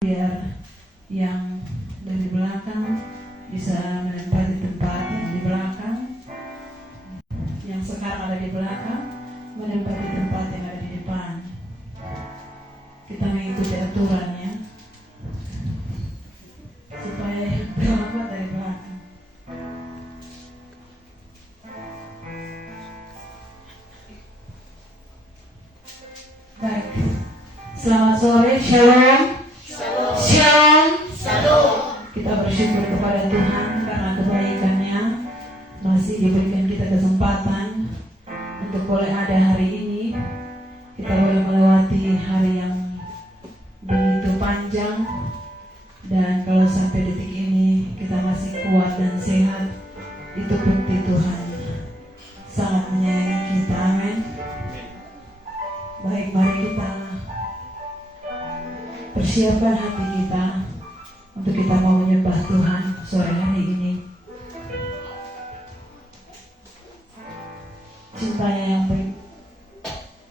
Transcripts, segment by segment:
biar yang dari belakang bisa menempati tempat yang di belakang, yang sekarang ada di belakang menempati tempat yang ada di depan. Kita mengikuti aturannya supaya yang berangkat dari belakang. Baik, selamat sore, shalom. Shalom. Kita bersyukur kepada Tuhan karena kebaikannya masih diberikan kita kesempatan untuk boleh ada hari ini. Kita boleh melewati hari yang begitu panjang, dan kalau sampai detik ini kita masih kuat dan sehat, itu bukti Tuhan sangat menyayangi kita. Amin. Baik, mari kita persiapkan hati kita untuk kita mau menyembah Tuhan sore hari ini.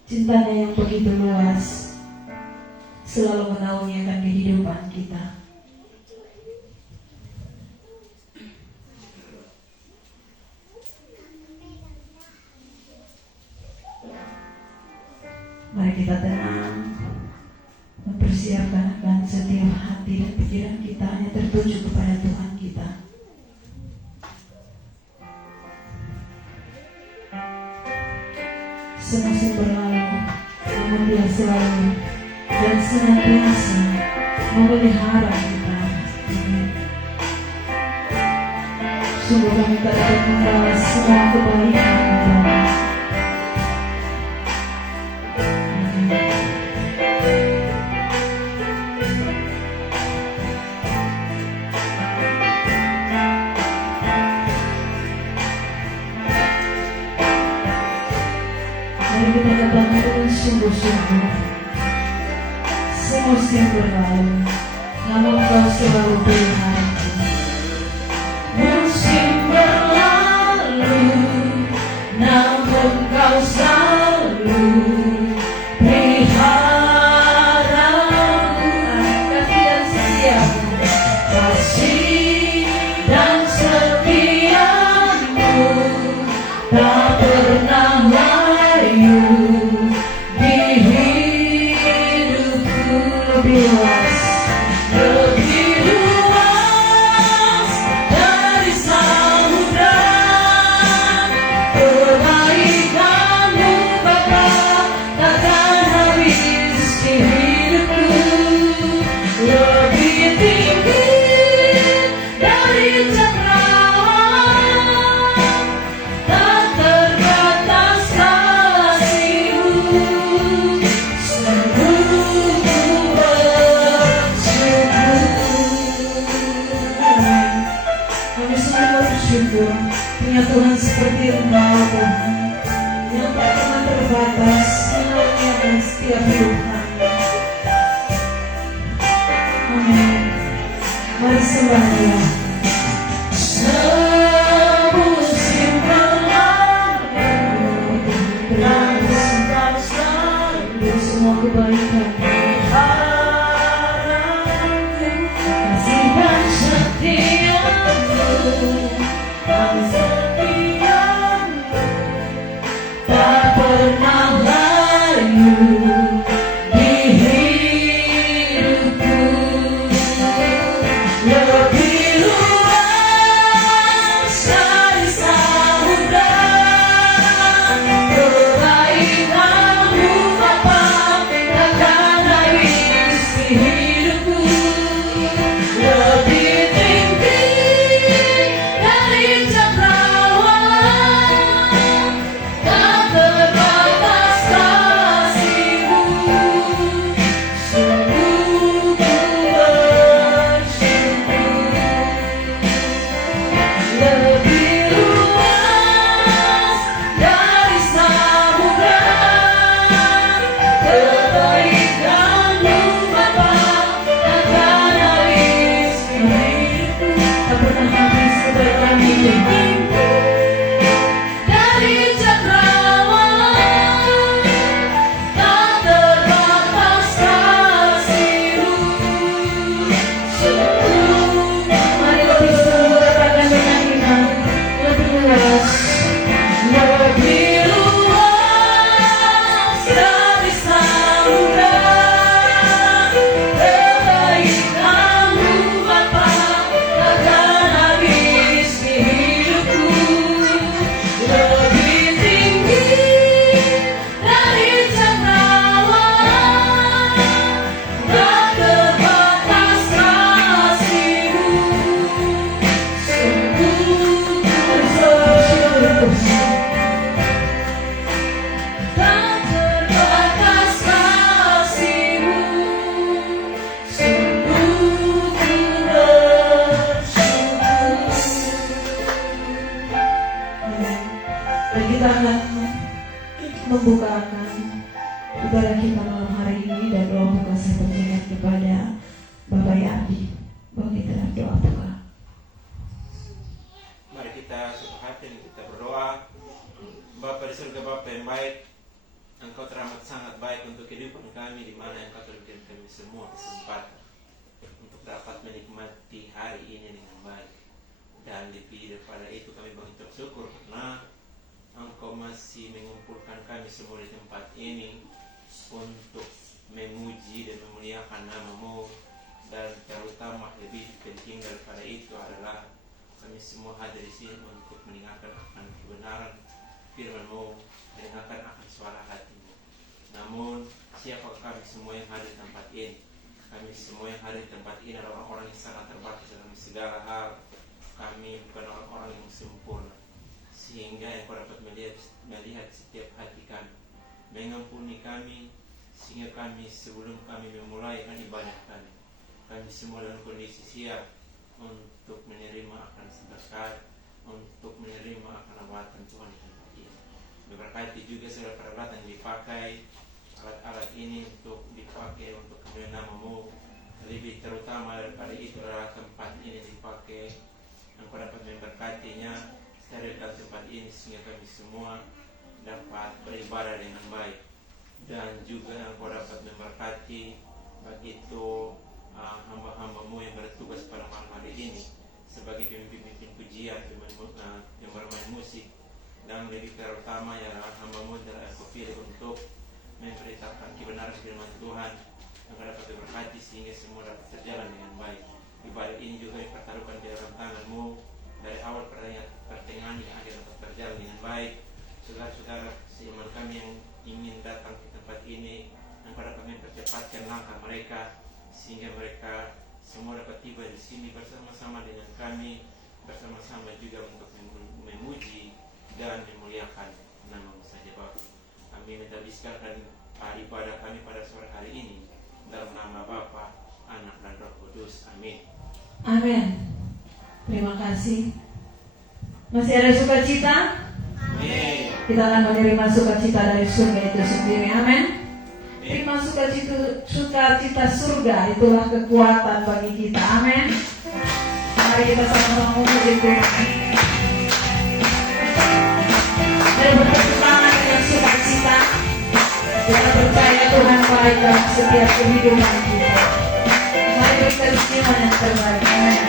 Cintanya yang begitu luas selalu menaungi akan kehidupan kita. Mari kita tenang, mempersiapkan akan setiap hati dan pikiran kita hanya tertuju kepada Tuhan kita. Semusim berlalu, namun Dia selalu dan senantiasa memelihara kita. Sungguh kami tak dapat membalas semua kebaikan kita. Kita katakan dengan sungguh-sungguh, semusim berlalu, namun Kau selalu peliharaku. Musim berlalu, namun Kau selalu peliharaku. Kasih dan setiamu tak pernah di hidupku lebih luas dari samudra. Kebaikan-Mu Bapa takkan habis di hidupku, lebih tinggi dari cakrawala, tak terbatas kasih-Mu. Kami semua bersyukur punya Tuhan seperti Engkau, Tuhan, yang tak pernah terbatas mengajarkan setiap hidup kami. Amin. Mari sembah Dia. Semusim berlalu, namun Kau selalu semua kebaikan. Kasih dan setiamu tak pernah layu di hidupku, lebih kesempatan untuk dapat menikmati hari ini dengan baik. Dan lebih daripada itu kami mengucap syukur karena Engkau masih mengumpulkan kami semua di tempat ini untuk memuji dan memuliakan nama-Mu. Dan terutama lebih penting daripada itu adalah kami semua hadir di sini untuk mendengarkan akan kebenaran firman-Mu, mendengarkan akan suara hati-Mu. Namun siapa kami semua yang hadir di tempat ini? Kami semua yang hadir di tempat ini adalah orang-orang yang sangat terbatas dalam segala hal. Kami bukan orang-orang yang sempurna, sehingga Engkau dapat melihat setiap hati kami, mengampuni kami, sehingga kami sebelum kami memulai ibadah kami semua dalam kondisi siap untuk menerima akan berkat, untuk menerima akan lawatan Tuhan di tempat ini. Berkati juga segala peralatan yang dipakai, alat-alat ini untuk dipakai untuk kemuliaan nama-Mu. Lebih terutama daripada itu adalah tempat ini dipakai, Engkau dapat memberkatinya dalam tempat ini sehingga kami semua dapat beribadah dengan baik. Dan juga Engkau dapat memberkati begitu hamba-hamba-Mu yang bertugas pada malam hari ini sebagai pemimpin pujian, yang bermain musik, dan lebih terutama ialah hamba-Mu yang Engkau pilih untuk memberitakan kebenaran firman Tuhan. Engkau dapat memberkati sehingga semua dapat berjalan dengan baik. Ibadah ini juga dipertaruhkan di dalam tangan-Mu dari awal pertengahan yang akhir dapat berjalan dengan baik. Saudara-saudara seiman kami yang ingin datang ke tempat ini, Engkau dapat mempercepatkan langkah mereka sehingga mereka semua dapat tiba di sini bersama-sama dengan kami, bersama-sama juga untuk memuji dan memuliakan nama-Mu saja Bapa. Kami minta biskarkan ibadah kami pada sore hari ini dalam nama Bapa, Anak dan Roh Kudus. Amin. Amin. Terima kasih. Masih ada sukacita? Amin. Kita akan menerima sukacita dari surga itu sendiri. Amin. Terima sukacita surga, itulah kekuatan bagi kita. Amin. Mari kita sama-sama memuji Tuhan. Dan bertepuk tangan dengan sukacita. Kita percaya Tuhan baik dalam setiap kehidupan kita. Mari kita istimewa yang terbaik. Amin.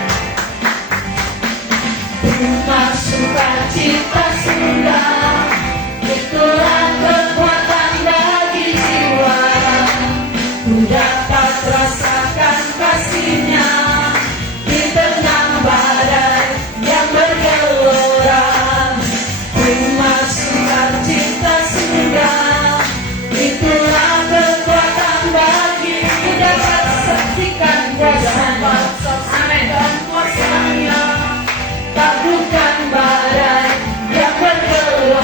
Terima sukacita surga, itulah kekuatan bagi jiwa. Ku dapat rasakan kasih-Nya di tengah badai yang bergelora. Terima sukacita surga, itulah kekuatan bagi ku dapat saksikan kuasa-Nya. Amin. Dan kuasa-Nya taklukan badai yang bergelora.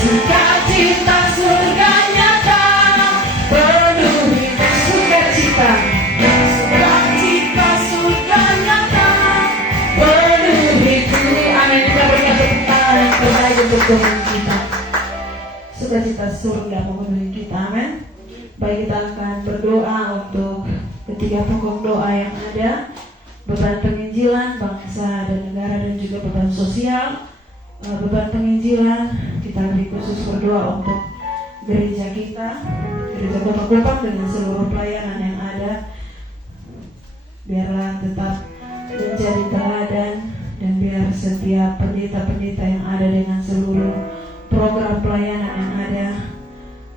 Sukacita surga nyata penuhi sukacita. Sukacita surga nyata penuhi ku. Amin. Kita berikan tepuk tangan yang terbaik untuk Tuhan kita. Sukacita surga memenuhi kita. Amin. Baik, kita akan berdoa untuk ketiga pokok doa yang ada. Beban penginjilan bangsa dan negara dan juga beban sosial. Beban penginjilan kita lebih khusus berdoa untuk gereja kita, gereja Kota Kupang dengan seluruh pelayanan yang ada. Biarlah tetap menjadi teladan dan biar setiap pendeta-pendeta yang ada dengan seluruh program pelayanan yang ada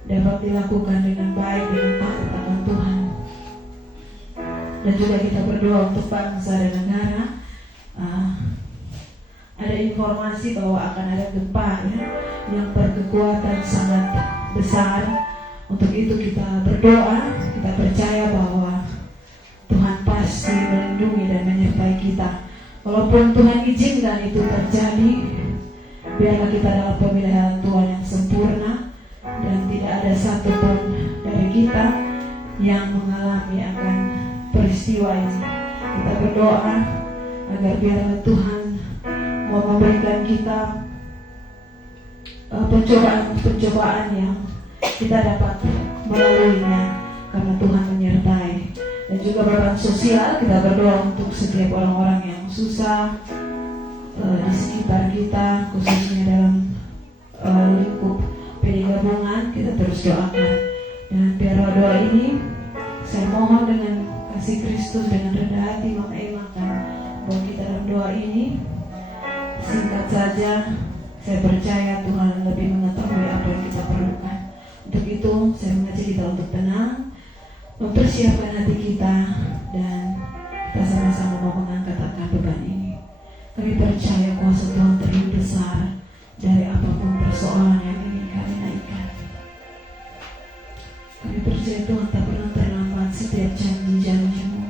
dapat dilakukan dengan baik, dengan takut akan Tuhan. Dan juga kita berdoa untuk bangsa dan negara. Ada informasi bahwa akan ada gempa ya, yang berkekuatan sangat besar. Untuk itu kita berdoa, kita percaya bahwa Tuhan pasti melindungi dan menyertai kita. Walaupun Tuhan izinkan itu terjadi, biarlah kita dalam pemeliharaan Tuhan yang sempurna dan tidak ada satupun dari kita yang mengalami akan peristiwa ini. Kita berdoa agar biarlah Tuhan mau memberikan kita pencobaan yang kita dapat melaluinya karena Tuhan menyertai. Dan juga beban sosial, kita berdoa untuk setiap orang-orang yang susah di sekitar kita, khususnya dalam lingkup PD Gabungan. Kita terus doakan. Dan biarlah doa ini saya mohon dengan kasih Kristus, dengan rendah hati mengimakan bahwa kita dalam doa ini singkat saja, saya percaya Tuhan lebih mengetahui apa yang kita perlukan. Untuk itu saya mengajak kita untuk tenang, mempersiapkan hati kita, dan kita sama-sama mau mengangkat akan beban ini. Kami percaya kuasa Tuhan terlalu besar dari apapun persoalan yang ingin kami naikkan. Kami percaya Tuhan tak pernah terlambat setiap janji-janji-Mu.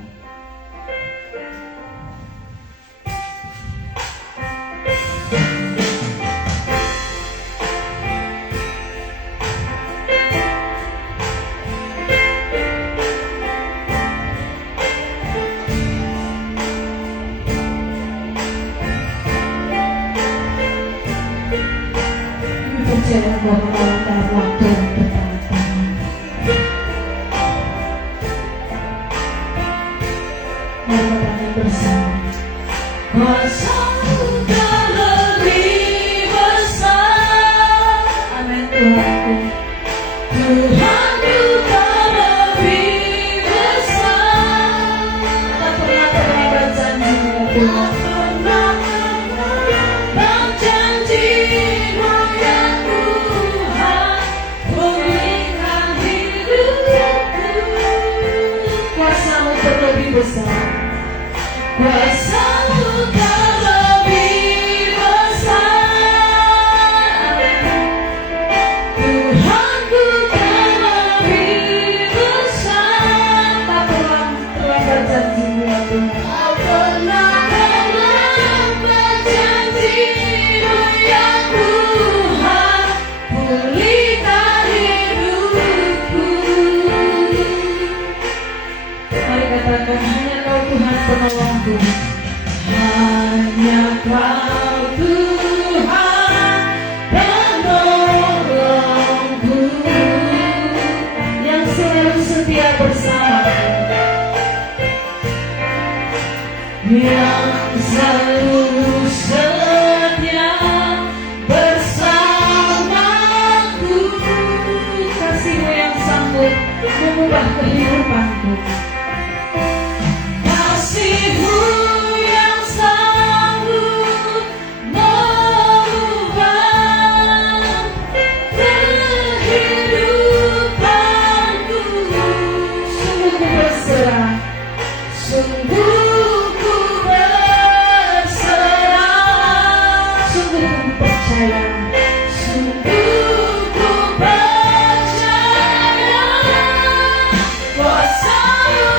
Percaya bahwa dalam waktu yang tepat, mari kita bersama. Kuasa-Mu tak lebih besar. Amin Tuhanku. Tuhanku tak lebih besar. Tak pernah berjanji ya Tuhan. Besar, kuasa-Mu tak lebih besar. Tuhanku tak lebih besar. Tak pernah berjanji ya Tuhan. Tak pernah berjanji-Mu ya Tuhan. Pulihkan hidupku. Mari katakan, hanya Kau Tuhan penolongku. Hanya Kau Tuhan penolongku, yang selalu setia bersamaku, yang selalu setia bersamaku. Kasih-Mu yang sanggup mengubah kehidupanku. Kasih-Mu yang sanggup mengubah kehidupanku. Sungguh ku berserah, sungguh ku berserah, sungguh ku percaya, sungguh ku percaya. Kuasa-Mu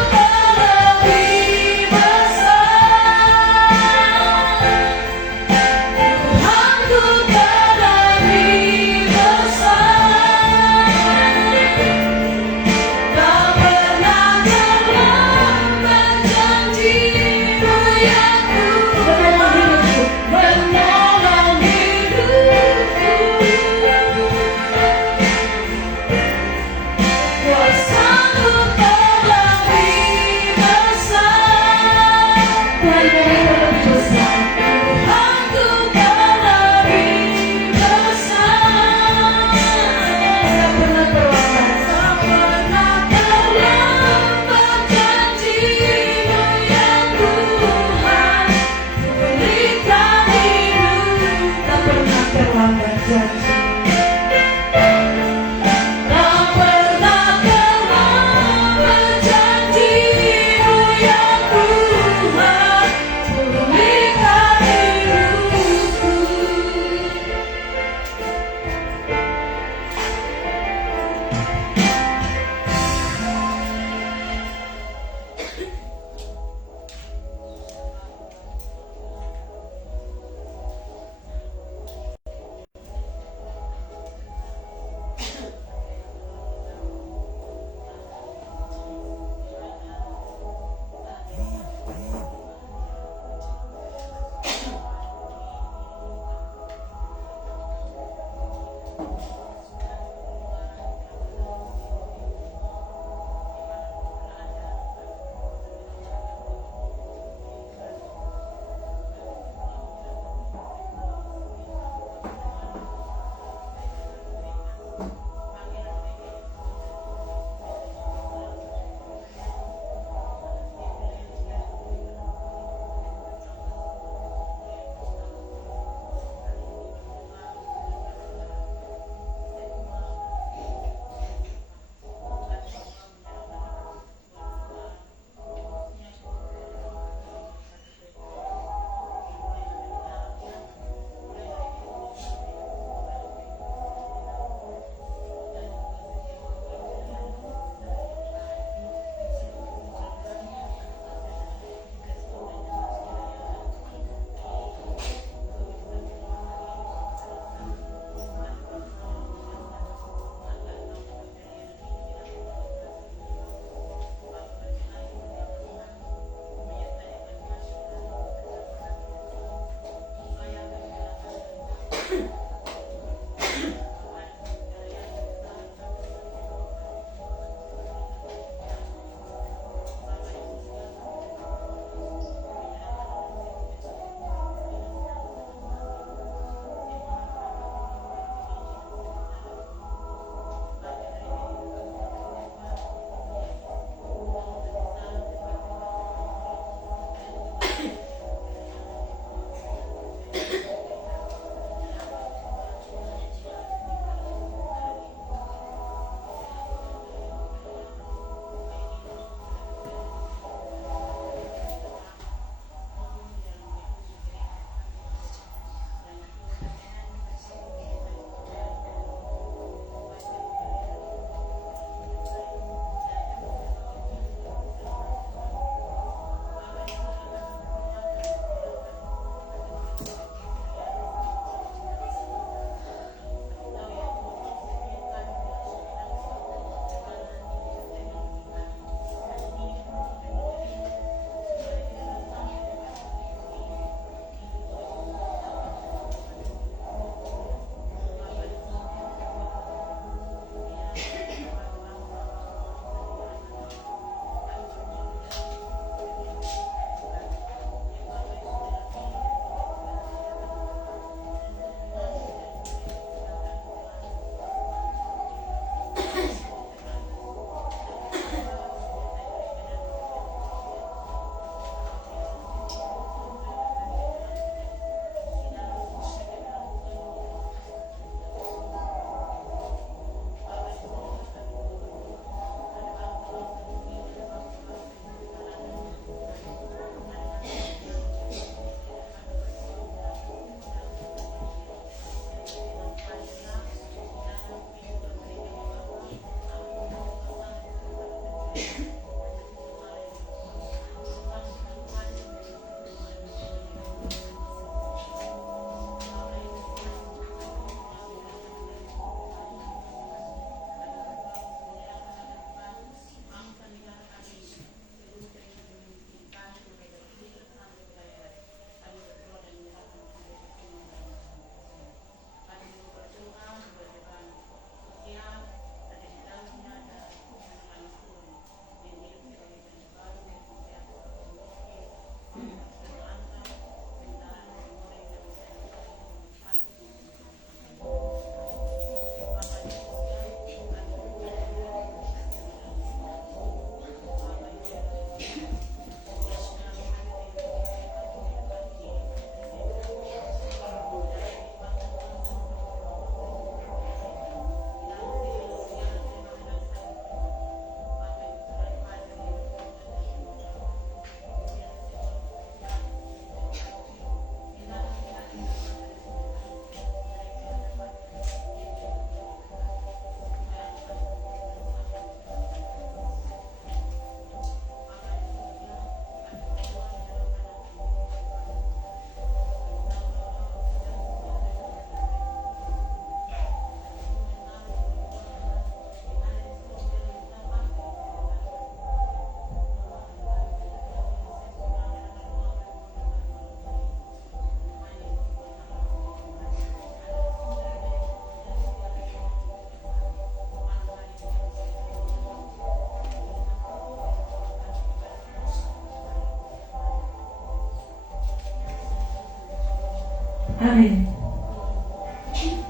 Amin.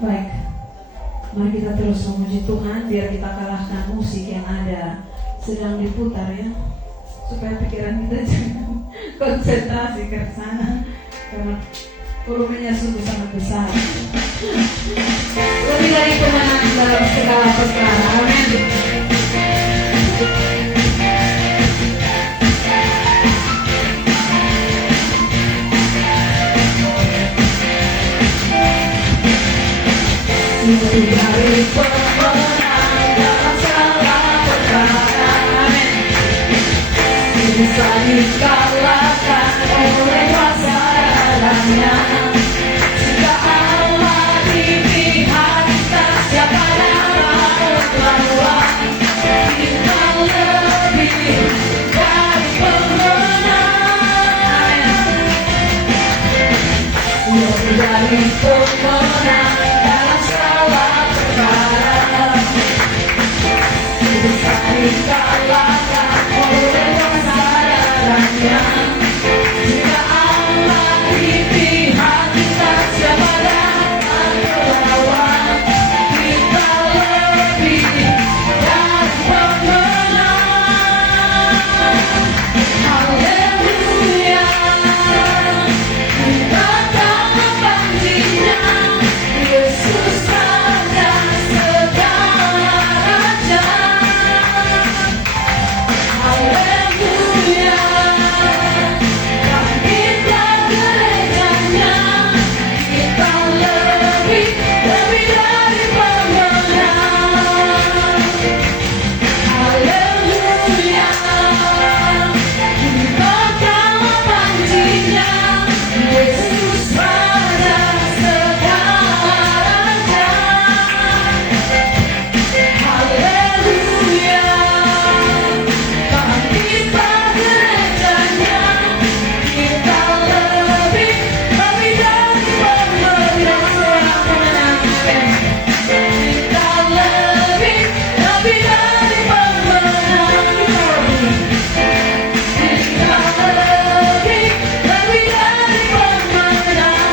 Baik, mari kita terus memuji Tuhan biar kita kalahkan musik yang ada sedang diputar ya, supaya pikiran kita jangan konsentrasi ke sana karena volumenya sungguh sangat besar. Lebih dari kemenangan dalam segala perkara. Amin. Lebih dari pemenang dalam segala perkara. Amin. Bisa dikalahkan oleh kuasa darahnya. Jika Allah di pihak kita, siapa dapat melawan? Kita lebih dari pemenang. Lebih dari pemenang. Dikalahkan oleh kuasa darahnya. Jika Allah di pihak kita, siapa dapat melawan? Kita lebih dari pemenang. Haleluya. Kita dapat janjinya, Yesus Raja segala raja. Haleluya, bangkitlah gerejanya, kita lebih dari pemenang. Haleluya, kita kalah panjinya, Yesus Raja segala raja. Haleluya. Bangkitlah gerejanya, kita lebih dari pemenang. Seorang pemenang, kita lebih dari pemenang. Kita lebih dari pemenang.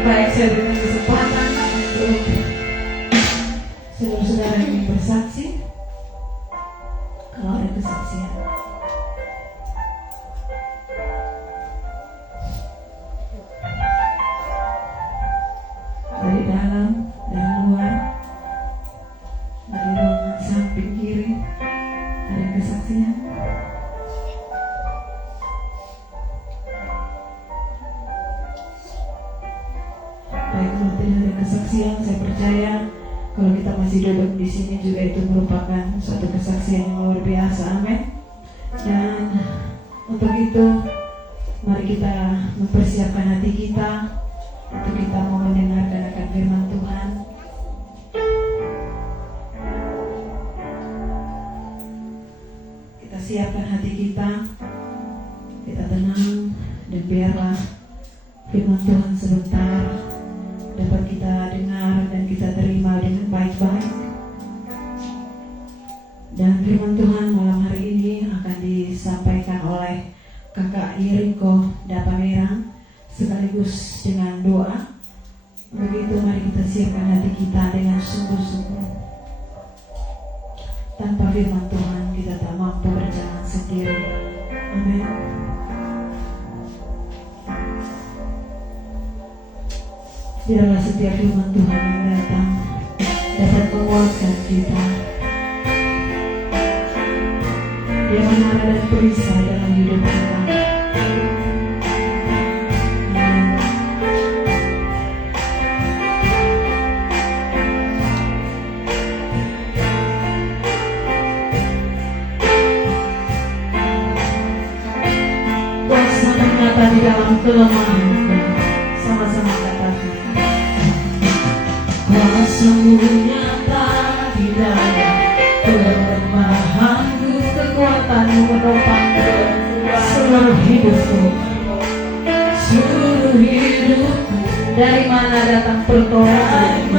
Baik, saya berikan kesempatan untuk saudara-saudara yang ingin bersaksi. Kalau ada kesaksian, dari dalam, dari luar, dari ruangan samping kiri, ada kesaksian. Baik, kalau tidak ada kesaksian, saya percaya Kalau kita masih duduk di sini juga itu merupakan suatu kesaksian yang luar biasa, amin. Dan untuk itu mari kita mempersiapkan hati kita untuk kita mau mendengarkan akan firman Tuhan. Kita siapkan hati kita, kita tenang, dan biarlah firman Tuhan sebentar dapat kita dengar dan kita terima dengan baik-baik. Dan firman Tuhan malam hari ini akan disampaikan oleh Kakak Yeriko Dapamerang sekaligus dengan doa. Begitu mari kita siapkan hati kita dengan sungguh-sungguh. Tanpa firman Tuhan kita tak mampu berjalan sendiri. Amin. Biarlah setiap firman Tuhan yang datang dapat menguatkan kita. Dia menara dan perisai dalam hidup kita. Kuasa menyata di dalam kelemahanku. Sama-sama katakan. Kuasa-Mu nyata di dalam kelemahanku, kekuatan-Mu menopang seluruh hidupku. Seluruh hidupku, dari mana datang pertolonganku?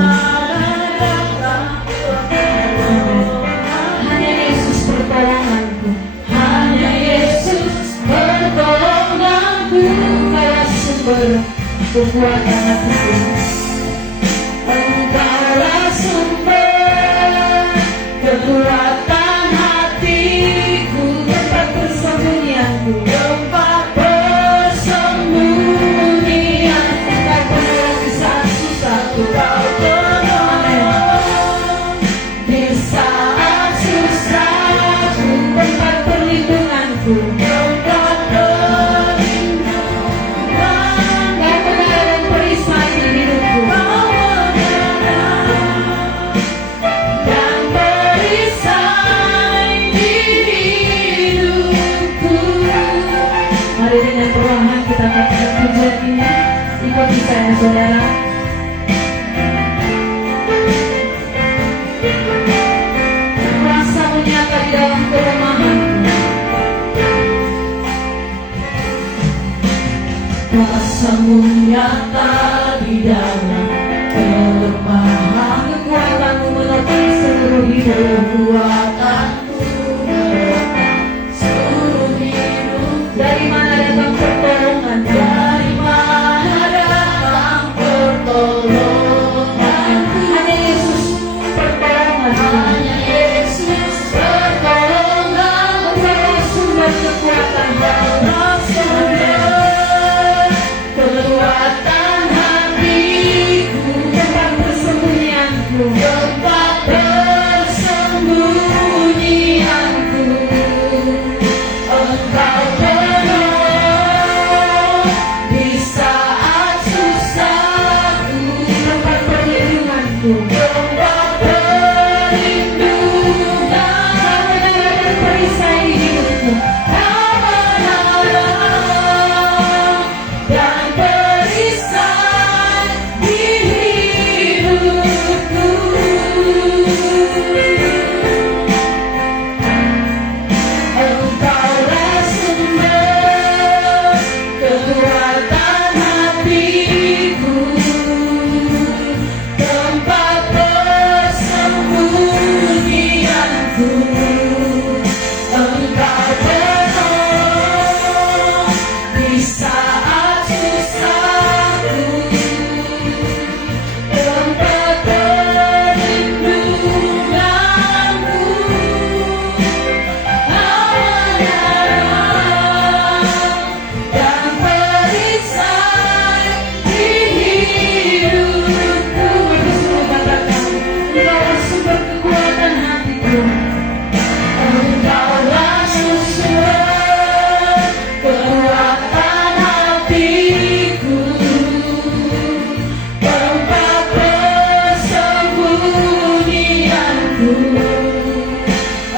Hanya Yesus pertolonganku, hanya Yesus pertolonganku, Kau sumber kekuatan hatiku. Engkaulah sumber kekuatan hatiku, tempat persembunyianku, tempat persembunyianku. Kau penolong di saat susahku, Kau penolong di saat susahku, tempat perlindunganku, tempat perlindungan. Kau penara dan perisai di hidupku. Mari dengan perlahan kita katakan pujian ini. Ikuti saya saudara. Rasa menyata di dalam kelemahan. Kuasa-Mu nyata di dalam kelemahan, kekuatan-Mu menopang seluruh hidup. Kekuatan-Mu menopang seluruh hidup. Dari mana datang pertolongan? Dari mana datang pertolongan? Hanya Yesus pertolongan. Hanya Yesus pertolongan. Kau sumber kekuatan, Kau sumber kekuatan hatiku, tempat persembunyianku, tempat persembunyianku.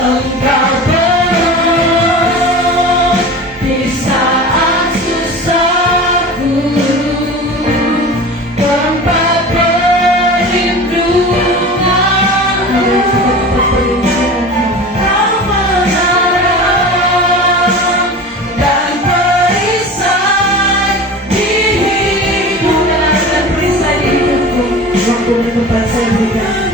Engkau penolong di saat susahku, tempat perlindunganku. Kau mengarang dan perisai di hidupku. Dan perisai di hidupku. Waktu bertempat saya berikan.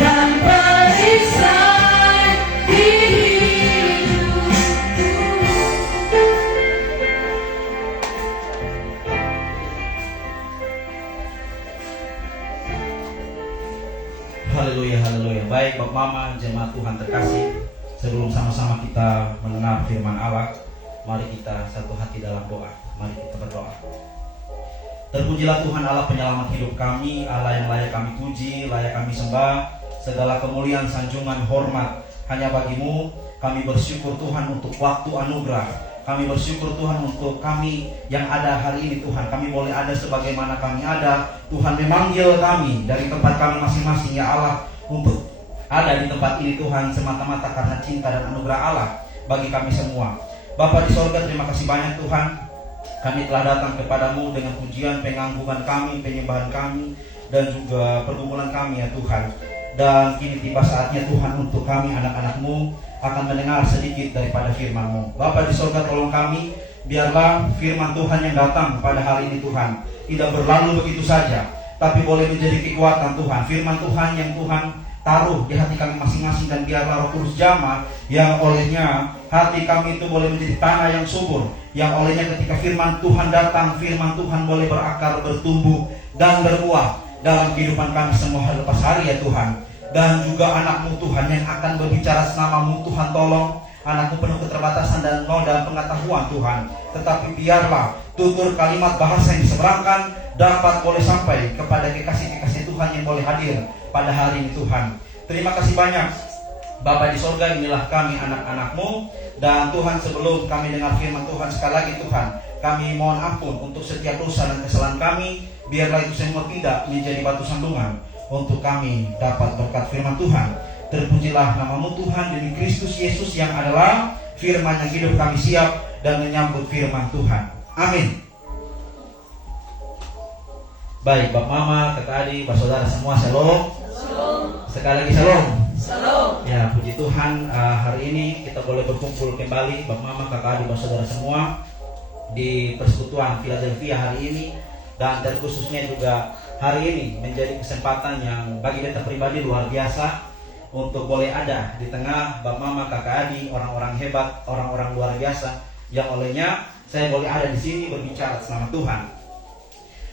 Dan perisai di hidupku. Haleluya, haleluya. Baik Bapak Mama, jemaat Tuhan terkasih, sebelum sama-sama kita mendengar firman Allah, mari kita satu hati dalam doa. Mari kita berdoa. Terpujilah Tuhan Allah penyelamat hidup kami, Allah yang layak kami puji, layak kami sembah. Segala kemuliaan, sanjungan, hormat hanya bagimu. Kami bersyukur Tuhan untuk waktu anugerah. Kami bersyukur Tuhan untuk kami yang ada hari ini Tuhan. Kami boleh ada sebagaimana kami ada. Tuhan memanggil kami dari tempat kami masing-masing ya Allah, untuk ada di tempat ini Tuhan semata-mata karena cinta dan anugerah Allah bagi kami semua. Bapa di sorga, terima kasih banyak Tuhan. Kami telah datang kepadamu dengan pujian, penganggungan kami, penyembahan kami, dan juga pergumulan kami ya Tuhan. Dan kini tiba saatnya Tuhan untuk kami anak-anak-Mu akan mendengar sedikit daripada firman-Mu. Bapa di sorga, tolong kami, biarlah firman Tuhan yang datang pada hari ini Tuhan tidak berlalu begitu saja, tapi boleh menjadi kekuatan Tuhan. Firman Tuhan yang Tuhan taruh di hati kami masing-masing, dan biarlah Roh Kudus jamah yang olehnya hati kami itu boleh menjadi tanah yang subur, yang olehnya ketika firman Tuhan datang, firman Tuhan boleh berakar, bertumbuh, dan berbuah dalam kehidupan kami semua lepas hari ya Tuhan. Dan juga anak-Mu Tuhan yang akan berbicara senamamu Tuhan, tolong anakku penuh keterbatasan dan nol dalam pengetahuan Tuhan, tetapi biarlah tutur kalimat bahasa yang diseberangkan dapat boleh sampai kepada kekasih-kekasih Tuhan yang boleh hadir pada hari ini Tuhan. Terima kasih banyak Bapa di sorga, inilah kami anak-anak-Mu. Dan Tuhan, sebelum kami dengar firman Tuhan sekali lagi Tuhan, kami mohon ampun untuk setiap dosa dan kesalahan kami. Biarlah itu semua tidak menjadi batu sandungan untuk kami dapat berkat firman Tuhan. Terpujilah nama-Mu Tuhan, demi Kristus Yesus yang adalah firman yang hidup. Kami siap dan menyambut firman Tuhan. Amin. Baik Bapak Mama, kakak adik, Bapak Saudara semua, shalom. Sekali lagi shalom. Ya, puji Tuhan, hari ini kita boleh berkumpul kembali Bapak Mama, kakak adik, Bapak Saudara semua di persekutuan Philadelphia hari ini. Dan terkhususnya juga hari ini menjadi kesempatan yang bagi beta pribadi luar biasa untuk boleh ada di tengah Bapak Mama, kakak adik, orang-orang hebat, orang-orang luar biasa yang olehnya saya boleh ada di sini berbicara selama Tuhan.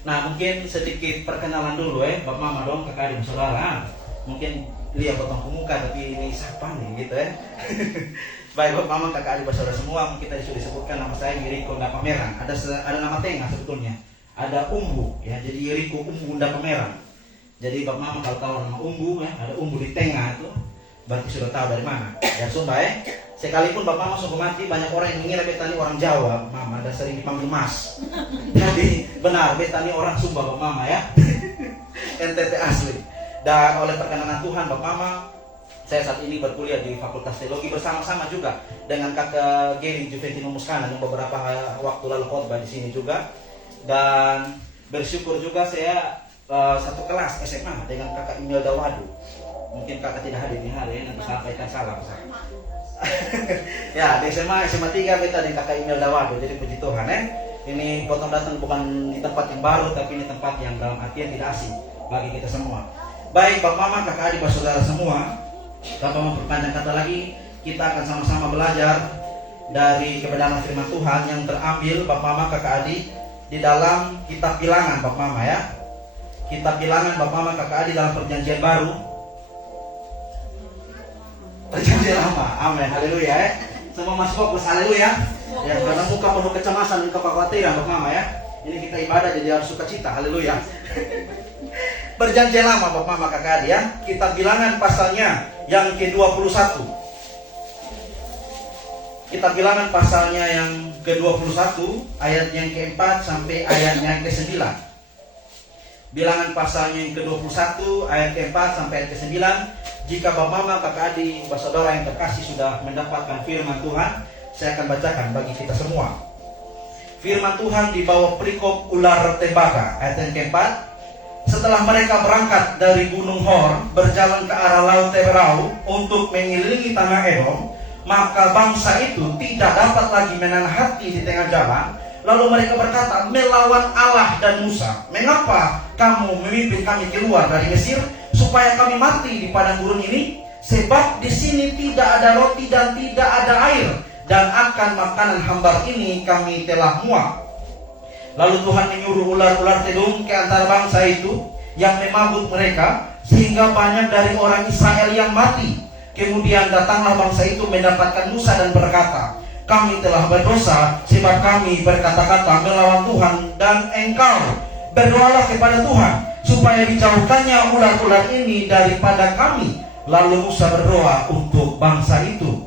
Nah, mungkin sedikit perkenalan dulu Bapak Mama dong, kakak adik, saudara. Mungkin lihat potong muka tapi ini siapa nih gitu Baik Bapak Mama, kakak adik, saudara semua, kita sudah disebutkan nama saya Yeriko Ndapamerang. Ada nama tengah sebetulnya. Ada Umbu ya, jadi Yeriko Umbu Ndapamerang. Jadi Bapak Mama kalau tahu nama Umbu ya, ada Umbu di tengah itu, berarti sudah tahu dari mana. Ya Sumba Sekalipun Bapak Mama suka mati, banyak orang yang mengira beta ini orang Jawa, Bapak Mama, dan sering dipanggil Mas. Jadi benar, beta ini orang Sumba Bapak Mama ya. NTT asli. Dan oleh perkenanan Tuhan Bapak Mama, saya saat ini berkuliah di Fakultas Teologi bersama-sama juga dengan kakak Geri Juventino Muskana yang beberapa waktu lalu khotbah di sini juga. Dan bersyukur juga saya satu kelas SMA dengan kakak Imelda Wadu. Mungkin kakak tidak hadir di hari ini, nanti sampaikan salam saya. Ya, di SMA 3 beta di kakak Imelda Wadu. Jadi puji Tuhan ini potong datang bukan di tempat yang baru, tapi ini tempat yang dalam artian tidak asing bagi kita semua. Baik Bapak Mama, kakak adik, saudara semua, tanpa memperpanjang kata lagi, kita akan sama-sama belajar dari kebenaran firman Tuhan yang terambil Bapak Mama, kakak adik, di dalam kitab Bilangan Bapak Mama ya. Kitab Bilangan Bapak Mama, kakak adik, dalam perjanjian baru, perjanjian lama. Amin, haleluya Semua masih fokus, haleluya. Ya, karena muka penuh kecemasan dan kekhawatiran Bapak Mama ya. Ini kita ibadah jadi harus sukacita, haleluya. Perjanjian lama Bapak Mama, kakak adik ya. Kitab Bilangan pasalnya yang ke-21. Kitab Bilangan pasalnya yang ke-21, ayat yang ke-4 sampai ayat yang ke-9. Bilangan pasalnya yang ke-21 ayat ke-4 sampai ayat ke-9. Jika bapak mama, kakak adik, saudara yang terkasih sudah mendapatkan firman Tuhan, saya akan bacakan bagi kita semua. Firman Tuhan di bawah perikop ular tembaga ayat yang ke-4. Setelah mereka berangkat dari Gunung Hor berjalan ke arah Laut Teberau untuk mengelilingi tanah Edom, maka bangsa itu tidak dapat lagi menahan hati di tengah jalan. Lalu mereka berkata, melawan Allah dan Musa, mengapa kamu memimpin kami keluar dari Mesir supaya kami mati di padang gurun ini? Sebab di sini tidak ada roti dan tidak ada air, dan akan makanan hambar ini kami telah muak. Lalu Tuhan menyuruh ular-ular tedung ke antara bangsa itu yang memagut mereka, sehingga banyak dari orang Israel yang mati. Kemudian datanglah bangsa itu mendapatkan Musa dan berkata, kami telah berdosa sebab kami berkata-kata melawan Tuhan dan engkau. Berdoalah kepada Tuhan supaya dijauhkannya ular-ular ini daripada kami. Lalu Musa berdoa untuk bangsa itu.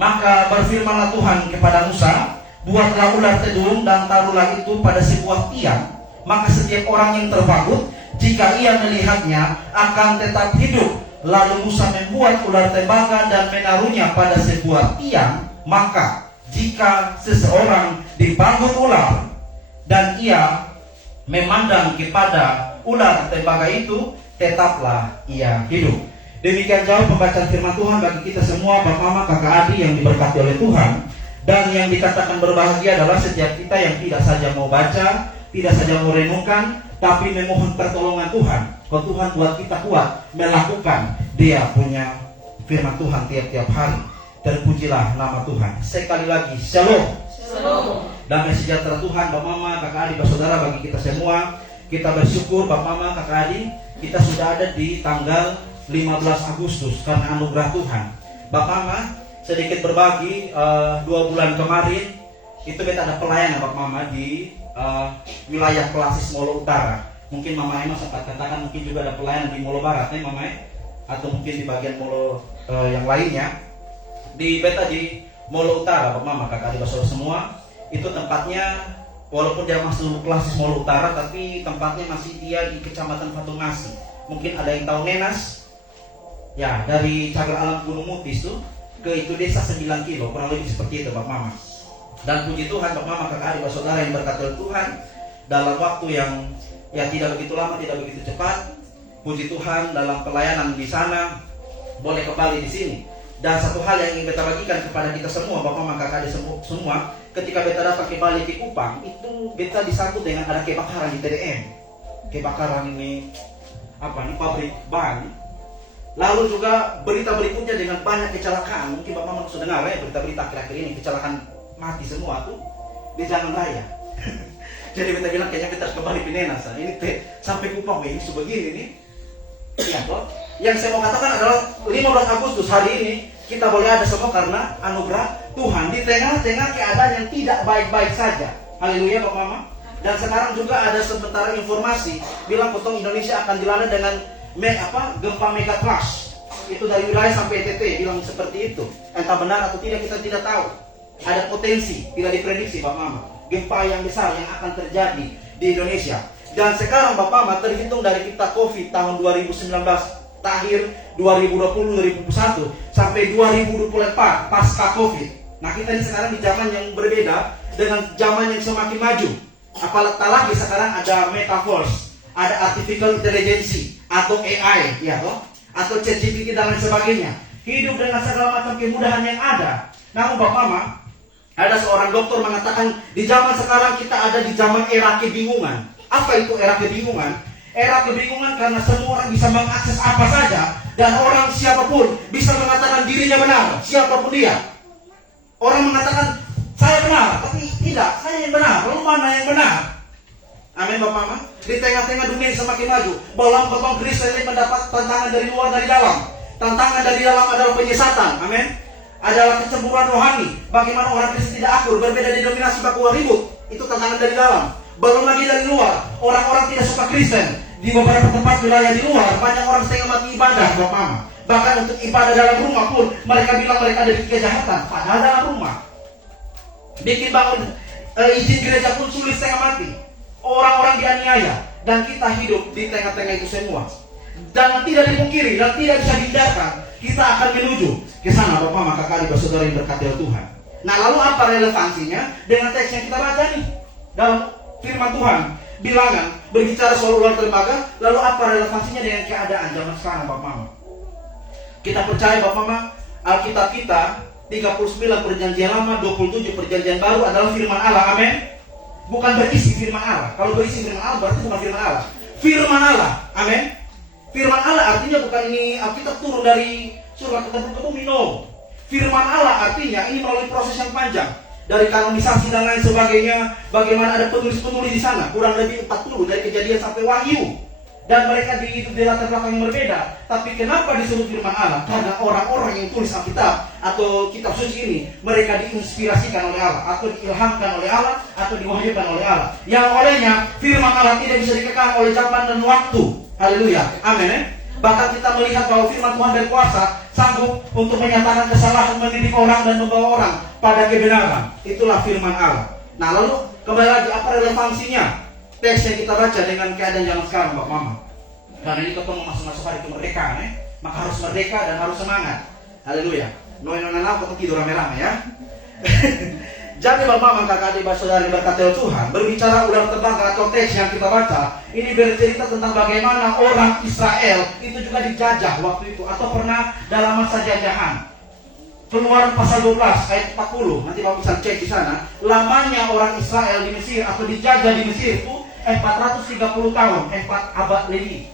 Maka berfirmanlah Tuhan kepada Musa, buatlah ular tedung dan taruhlah itu pada sebuah tiang. Maka setiap orang yang terbagut, jika ia melihatnya, akan tetap hidup. Lalu Musa membuat ular tembaga dan menaruhnya pada sebuah tiang. Maka jika seseorang dibagut ular dan ia memandang kepada ular tembaga itu, tetaplah ia hidup. Demikian jauh pembacaan firman Tuhan bagi kita semua, bapak mama, kakak adik yang diberkati oleh Tuhan. Dan yang dikatakan berbahagia adalah setiap kita yang tidak saja mau baca, tidak saja mau renungkan, tapi memohon pertolongan Tuhan. Kalau Tuhan buat kita kuat melakukan Dia punya firman Tuhan tiap-tiap hari. Terpujilah nama Tuhan. Sekali lagi, Shalom. Shalom. Damai sejahtera Tuhan, bapak mama, kakak adik, saudara bagi kita semua. Kita bersyukur bapak mama, kakak adik, kita sudah ada di tanggal 15 Agustus karena anugerah Tuhan. Bapak mama, sedikit berbagi, 2 bulan kemarin itu kita ada pelayanan bapak mama di wilayah Pelasis Molo Utara. Mungkin mama Emma sempat katakan mungkin juga ada pelayanan di Molo Barat, mama, atau mungkin di bagian Molo yang lainnya. Di beta di Molo Utara bapak mama, kakak adik saudara semua, itu tempatnya walaupun dia masuk Pelasis Molo Utara, tapi tempatnya masih dia di Kecamatan Fatumasi. Mungkin ada yang tahu Nenas, ya, dari Cagar Alam Gunung Mutis tuh ke itu desa 9 kilo, kurang lebih seperti itu bapak mama. Dan puji Tuhan bapak mama, kakak adik saudara yang berkati Tuhan, dalam waktu yang ya tidak begitu lama, tidak begitu cepat, puji Tuhan dalam pelayanan di sana boleh kembali di sini. Dan satu hal yang ingin beta bagikan kepada kita semua, bapak mama, kakak adik semua, ketika beta datang kembali di Kupang, itu beta disambut dengan ada kebakaran di TDM. Kebakaran ini apa nih, pabrik ban. Lalu juga berita berikutnya dengan banyak kecelakaan. Mungkin bapak mama sudah dengar ya berita-berita akhir-akhir ini, kecelakaan mati semua tuh di jalan raya. Jadi beta bilang kayaknya beta harus kembali ke Nenas. Ini sampai Kupang ini sebegini nih. Iya toh. Yang saya mau katakan adalah 15 Agustus hari ini kita boleh ada semua karena anugerah Tuhan di tengah-tengah keadaan yang tidak baik-baik saja. Haleluya bapak mama. Dan sekarang juga ada sementara informasi bilang potong Indonesia akan dilanda dengan gempa megatrust. Itu dari wilayah sampai NTT bilang seperti itu. Entah benar atau tidak kita tidak tahu. Ada potensi, tidak diprediksi bapak mama, gempa yang besar yang akan terjadi di Indonesia. Dan sekarang bapak mama terhitung dari kita COVID tahun 2019 akhir 2020-2021 sampai 2024 pasca COVID. Nah kita ini sekarang di zaman yang berbeda dengan zaman yang semakin maju. Apalagi sekarang ada metaverse, ada artificial intelligence atau AI, ya toh, atau ChatGPT dan lain sebagainya. Hidup dengan segala macam kemudahan yang ada. Namun bapak mama, ada seorang dokter mengatakan di zaman sekarang kita ada di zaman era kebingungan. Apa itu era kebingungan? Era kebingungan karena semua orang bisa mengakses apa saja dan orang siapapun bisa mengatakan dirinya benar, siapapun dia. Orang mengatakan saya benar, tapi tidak, saya yang benar. Lalu mana yang benar? Amin bapak mama. Di tengah-tengah dunia yang semakin maju, bawang Kristen ini mendapat tantangan dari luar dari dalam. Tantangan dari dalam adalah penyesatan. Amin. Adalah kecemburuan rohani. Bagaimana orang Kristen tidak akur, berbeda denominasi baku ribut. Itu tantangan dari dalam. Belum lagi dari luar, orang-orang tidak suka Kristen. Di beberapa tempat wilayah di luar, banyak orang setengah mati ibadah, bapak mama. Bahkan untuk ibadah dalam rumah pun, mereka bilang mereka ada di kejahatan. Padahal dalam rumah. Bikin bangun izin gereja pun sulit setengah mati. Orang-orang dianiaya. dan kita hidup di tengah-tengah itu semua. Dan tidak dipungkiri dan tidak bisa dihindarkan, kita akan menuju ke sana, Bapak Mama, kakak adik saudara yang berkati Tuhan. Nah, lalu apa relevansinya dengan teks yang kita baca nih dalam firman Tuhan? Bilangan berbicara soal ular tembaga, lalu apa relevansinya dengan keadaan zaman sekarang, Bapak Mama? Kita percaya, Bapak Mama, Alkitab kita 39 perjanjian lama, 27 perjanjian baru adalah firman Allah, amin. Bukan berisi firman Allah. Kalau berisi firman Allah berarti bukan firman Allah. Firman Allah, amin. Firman Allah artinya bukan ini Alkitab turun dari surga ke bumi, no. Firman Allah artinya ini melalui proses yang panjang, dari kanonisasi dan lain sebagainya. Bagaimana ada penulis-penulis di sana, kurang lebih 40 dari Kejadian sampai Wahyu. Dan mereka di latar belakang yang berbeda. Tapi kenapa disebut firman Allah? Karena orang-orang yang tulis Alkitab atau kitab suci ini, mereka diinspirasikan oleh Allah, atau diilhamkan oleh Allah, atau diwahyukan oleh Allah, yang olehnya firman Allah tidak bisa dikekang oleh zaman dan waktu. Haleluya, amin. Bahkan kita melihat bahwa firman Tuhan berkuasa, sanggup untuk menyatakan kesalahan, mendidik orang dan membawa orang pada kebenaran. Itulah firman Allah. Nah, lalu kembali lagi, apa relevansinya teks yang kita baca dengan keadaan zaman sekarang, Bapak Mama? Karena ini ketemu masuk-masuk hari kemerdekaan, maka harus merdeka dan harus semangat. Haleluya. Noy-noy-noy, ketemu tidur rame-rame ya. Jadi Bapak Mama, kakak adik saudari berkati Tuhan, berbicara ular tembaga atau teks yang kita baca, ini bercerita tentang bagaimana orang Israel itu juga dijajah waktu itu, atau pernah dalam masa jajahan. Keluaran pasal 12 ayat 40, nanti Bapak bisa cek di sana. Lamanya orang Israel di Mesir atau dijajah di Mesir itu 430 tahun, 4 abad lebih.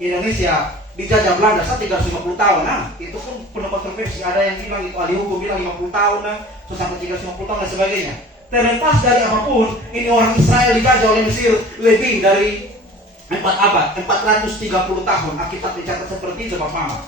Indonesia dijajah Belanda 350 tahun. Nah, itu pun penuh kontroversi. Ada yang bilang itu, ahli hukum bilang 50 tahun, terus sampai 350 tahun dan sebagainya. Terlepas dari apapun, ini orang Israel dijajah oleh Mesir lebih dari 4 abad, 430 tahun. Alkitab mencatat seperti itu, Bapak Mama.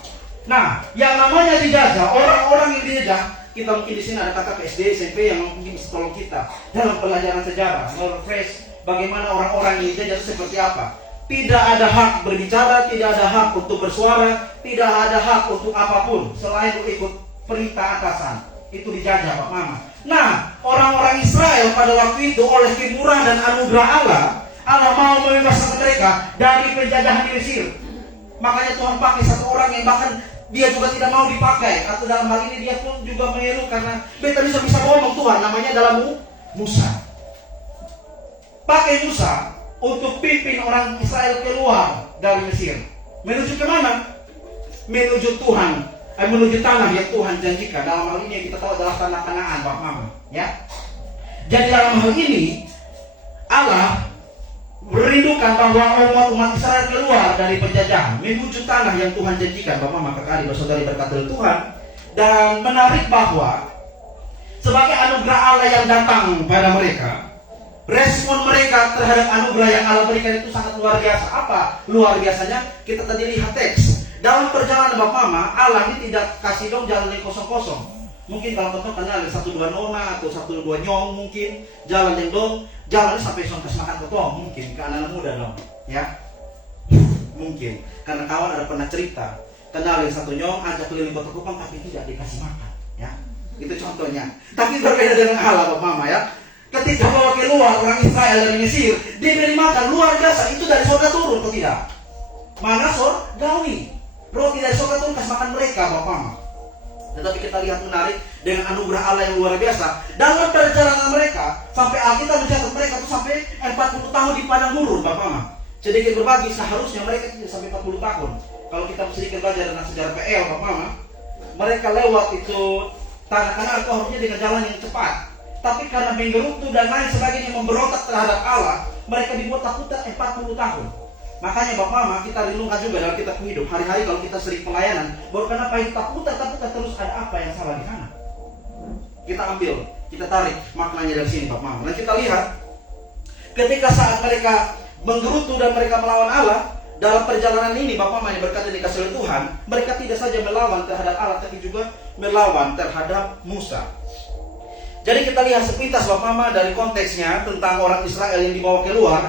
Nah, yang namanya dijajah, orang-orang yang dijajah, kita mungkin di sini ada kakak SD, SMP yang mungkin bisa tolong kita dalam pelajaran sejarah, refresh bagaimana orang-orang yang dijajah itu seperti apa. Tidak ada hak berbicara, tidak ada hak untuk bersuara, tidak ada hak untuk apapun selain untuk ikut perintah atasan. Itu dijajah, Pak Mama. Nah, orang-orang Israel pada waktu itu oleh kemurahan dan anugerah Allah mau membebaskan mereka dari penjajahan di Mesir. Makanya Tuhan pakai satu orang yang bahkan dia juga tidak mau dipakai, atau dalam hal ini dia pun juga mengeluh karena beta bisa ngomong Tuhan, namanya adalah Musa. Pakai Musa untuk pimpin orang Israel keluar dari Mesir. Menuju ke mana? Menuju Tuhan, menuju tanah yang Tuhan janjikan. Dalam hal ini yang kita tahu adalah tanah Kanaan, Bapak Mama. Ya. Jadi dalam hal ini Allah merindukan bahwa umat Israel keluar dari penjajahan menuju tanah yang Tuhan janjikan, Bapak Mama, kakak adik saudari berkati Tuhan. Dan menarik bahwa sebagai anugerah Allah yang datang pada mereka, respon mereka terhadap anugerah yang Allah berikan itu sangat luar biasa. Apa luar biasanya? Kita tadi lihat teks. Dalam perjalanan Bapak Mama, Allah ini tidak kasih dong jalan yang kosong-kosong. Mungkin kalau teman kenal ada 1-2 nona atau 1-2 nyong, mungkin jalan yang dong, jalan sampai kasih makan ketong, mungkin ke anak muda dong, ya. Mungkin karena kawan ada pernah cerita, kenal yang satu nyong, ajak keliling kota Kupang tapi tidak dikasih makan, ya. Itu contohnya. Tapi berbeda dengan Allah, Bapak Mama, ya. Ketika bawa keluar orang Israel dari Mesir, diberi makan luar biasa. Itu dari surga turun, atau tidak? Mana surgawi? Roti dari surga turun kasih makan mereka, Bapak Mama. Tetapi kita lihat menarik dengan anugerah Allah yang luar biasa. Dalam perjalanan mereka, sampai Alkitab mencatat mereka itu sampai 40 tahun di padang gurun, Bapak Mama. Sedikit berbagi, seharusnya mereka tidak sampai 40 tahun. Kalau kita sedikit belajar tentang sejarah PL, Bapak Mama, mereka lewat itu tanah Kanaan itu harusnya dengan jalan yang cepat. Tapi karena menggerutu dan lain sebagainya memberontak terhadap Allah, mereka dibuat takutan 40 tahun. Makanya Bapak Mama, kita renungkan juga dalam kitab hidup. Hari-hari kalau kita sering pelayanan, baru kenapa itu takutan terus ada apa yang salah di sana? Kita ambil, kita tarik maknanya dari sini Bapak Mama. Dan kita lihat, ketika saat mereka menggerutu dan mereka melawan Allah, dalam perjalanan ini Bapak Mama yang berkata dikasih oleh Tuhan, mereka tidak saja melawan terhadap Allah, tapi juga melawan terhadap Musa. Jadi kita lihat sepintas Bapak Mama dari konteksnya tentang orang Israel yang dibawa keluar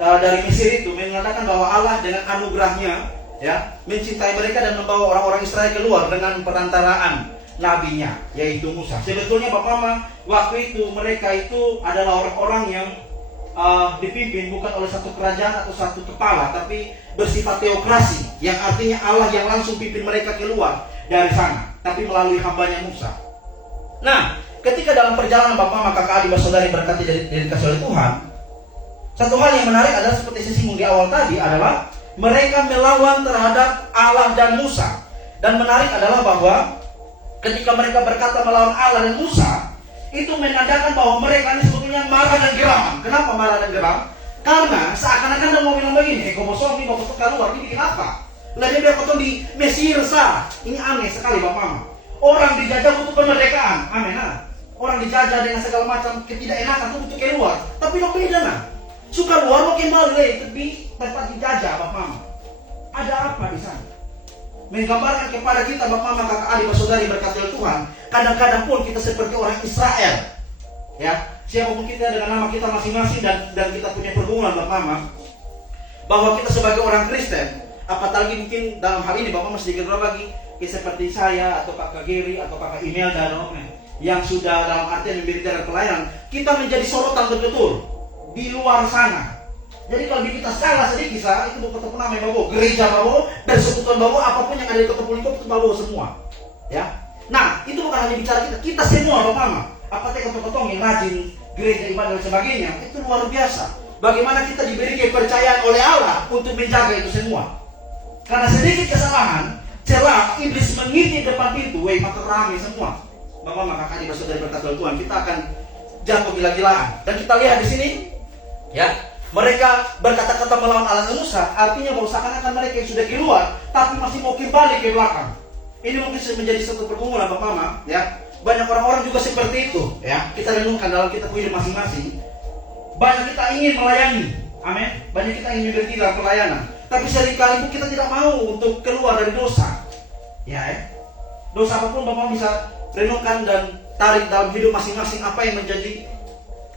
dari Mesir itu, mengatakan bahwa Allah dengan anugerahnya, ya, mencintai mereka dan membawa orang-orang Israel keluar dengan perantaraan nabinya, yaitu Musa. Sebetulnya Bapak Mama, waktu itu mereka itu adalah orang-orang yang dipimpin bukan oleh satu kerajaan atau satu kepala, tapi bersifat teokrasi, yang artinya Allah yang langsung pimpin mereka keluar dari sana, tapi melalui hambanya Musa. Nah, ketika dalam perjalanan Bapak Mama, kakak adik, saudari berkati dari dikasih oleh Tuhan, satu hal yang menarik adalah seperti saya singgung di awal tadi adalah mereka melawan terhadap Allah dan Musa. Dan menarik adalah bahwa ketika mereka berkata melawan Allah dan Musa, itu menandakan bahwa mereka ini sebetulnya marah dan geram. Kenapa marah dan geram? Karena seakan-akan dia mau bilang begini, kamu bosong ini, bapak keluar, ini bikin apa? Lalu dia potong di Mesir sah. Ini aneh sekali Bapak Mama. Orang dijajah butuh kemerdekaan, amin. Orang dijajah dengan segala macam ketidakenakan itu butuh keluar. Tapi lo beda nah. Suka luar mau kembali di tempat dijajah Bapak Mama. Ada apa di sana? Menggambarkan kepada kita Bapak Mama, kakak adik, saudari berkati Tuhan, kadang-kadang pun kita seperti orang Israel. Ya, siapapun kita dengan nama kita masing-masing dan kita punya perhubungan Bapak Mama, bahwa kita sebagai orang Kristen, apalagi mungkin dalam hal ini Bapak Mama sedikit berbagi, seperti saya atau Kakak Geri atau Kakak Imelda yang sudah dalam artian memberikan pelayanan, kita menjadi sorotan betul-betul di luar sana. Jadi kalau kita salah sedikit, itu bukan kota nama bawa, gereja bawa, persekutuan bawa, apapun yang ada di kota Pulikop itu bawa semua. Ya. Nah, itu bukan hanya bicara kita semua Bapak Mama. Apalagi kota-kota yang rajin gereja ibadah dan sebagainya, itu luar biasa. Bagaimana kita diberi kepercayaan oleh Allah untuk menjaga itu semua. Karena sedikit kesalahan, celah iblis mengintip depan pintu, maka ramai semua. Bapak Mama, kakak adik, saudari berkati Tuhan, kita akan jatuh gila-gilaan. Dan kita lihat di sini, ya, mereka berkata-kata melawan Allah dan Musa, artinya bahwa seakan-akan mereka yang sudah keluar, tapi masih mau kembali ke belakang. Ini mungkin menjadi satu pergumulan Bapak Mama, ya. Banyak orang-orang juga seperti itu, ya. Kita renungkan dalam kita hidup masing-masing. Banyak kita ingin melayani, amin. Banyak kita ingin berhenti dalam pelayanan, tapi seringkali kita tidak mau untuk keluar dari dosa, ya. Dosa apapun Bapak bisa renungkan dan tarik dalam hidup masing-masing apa yang menjadi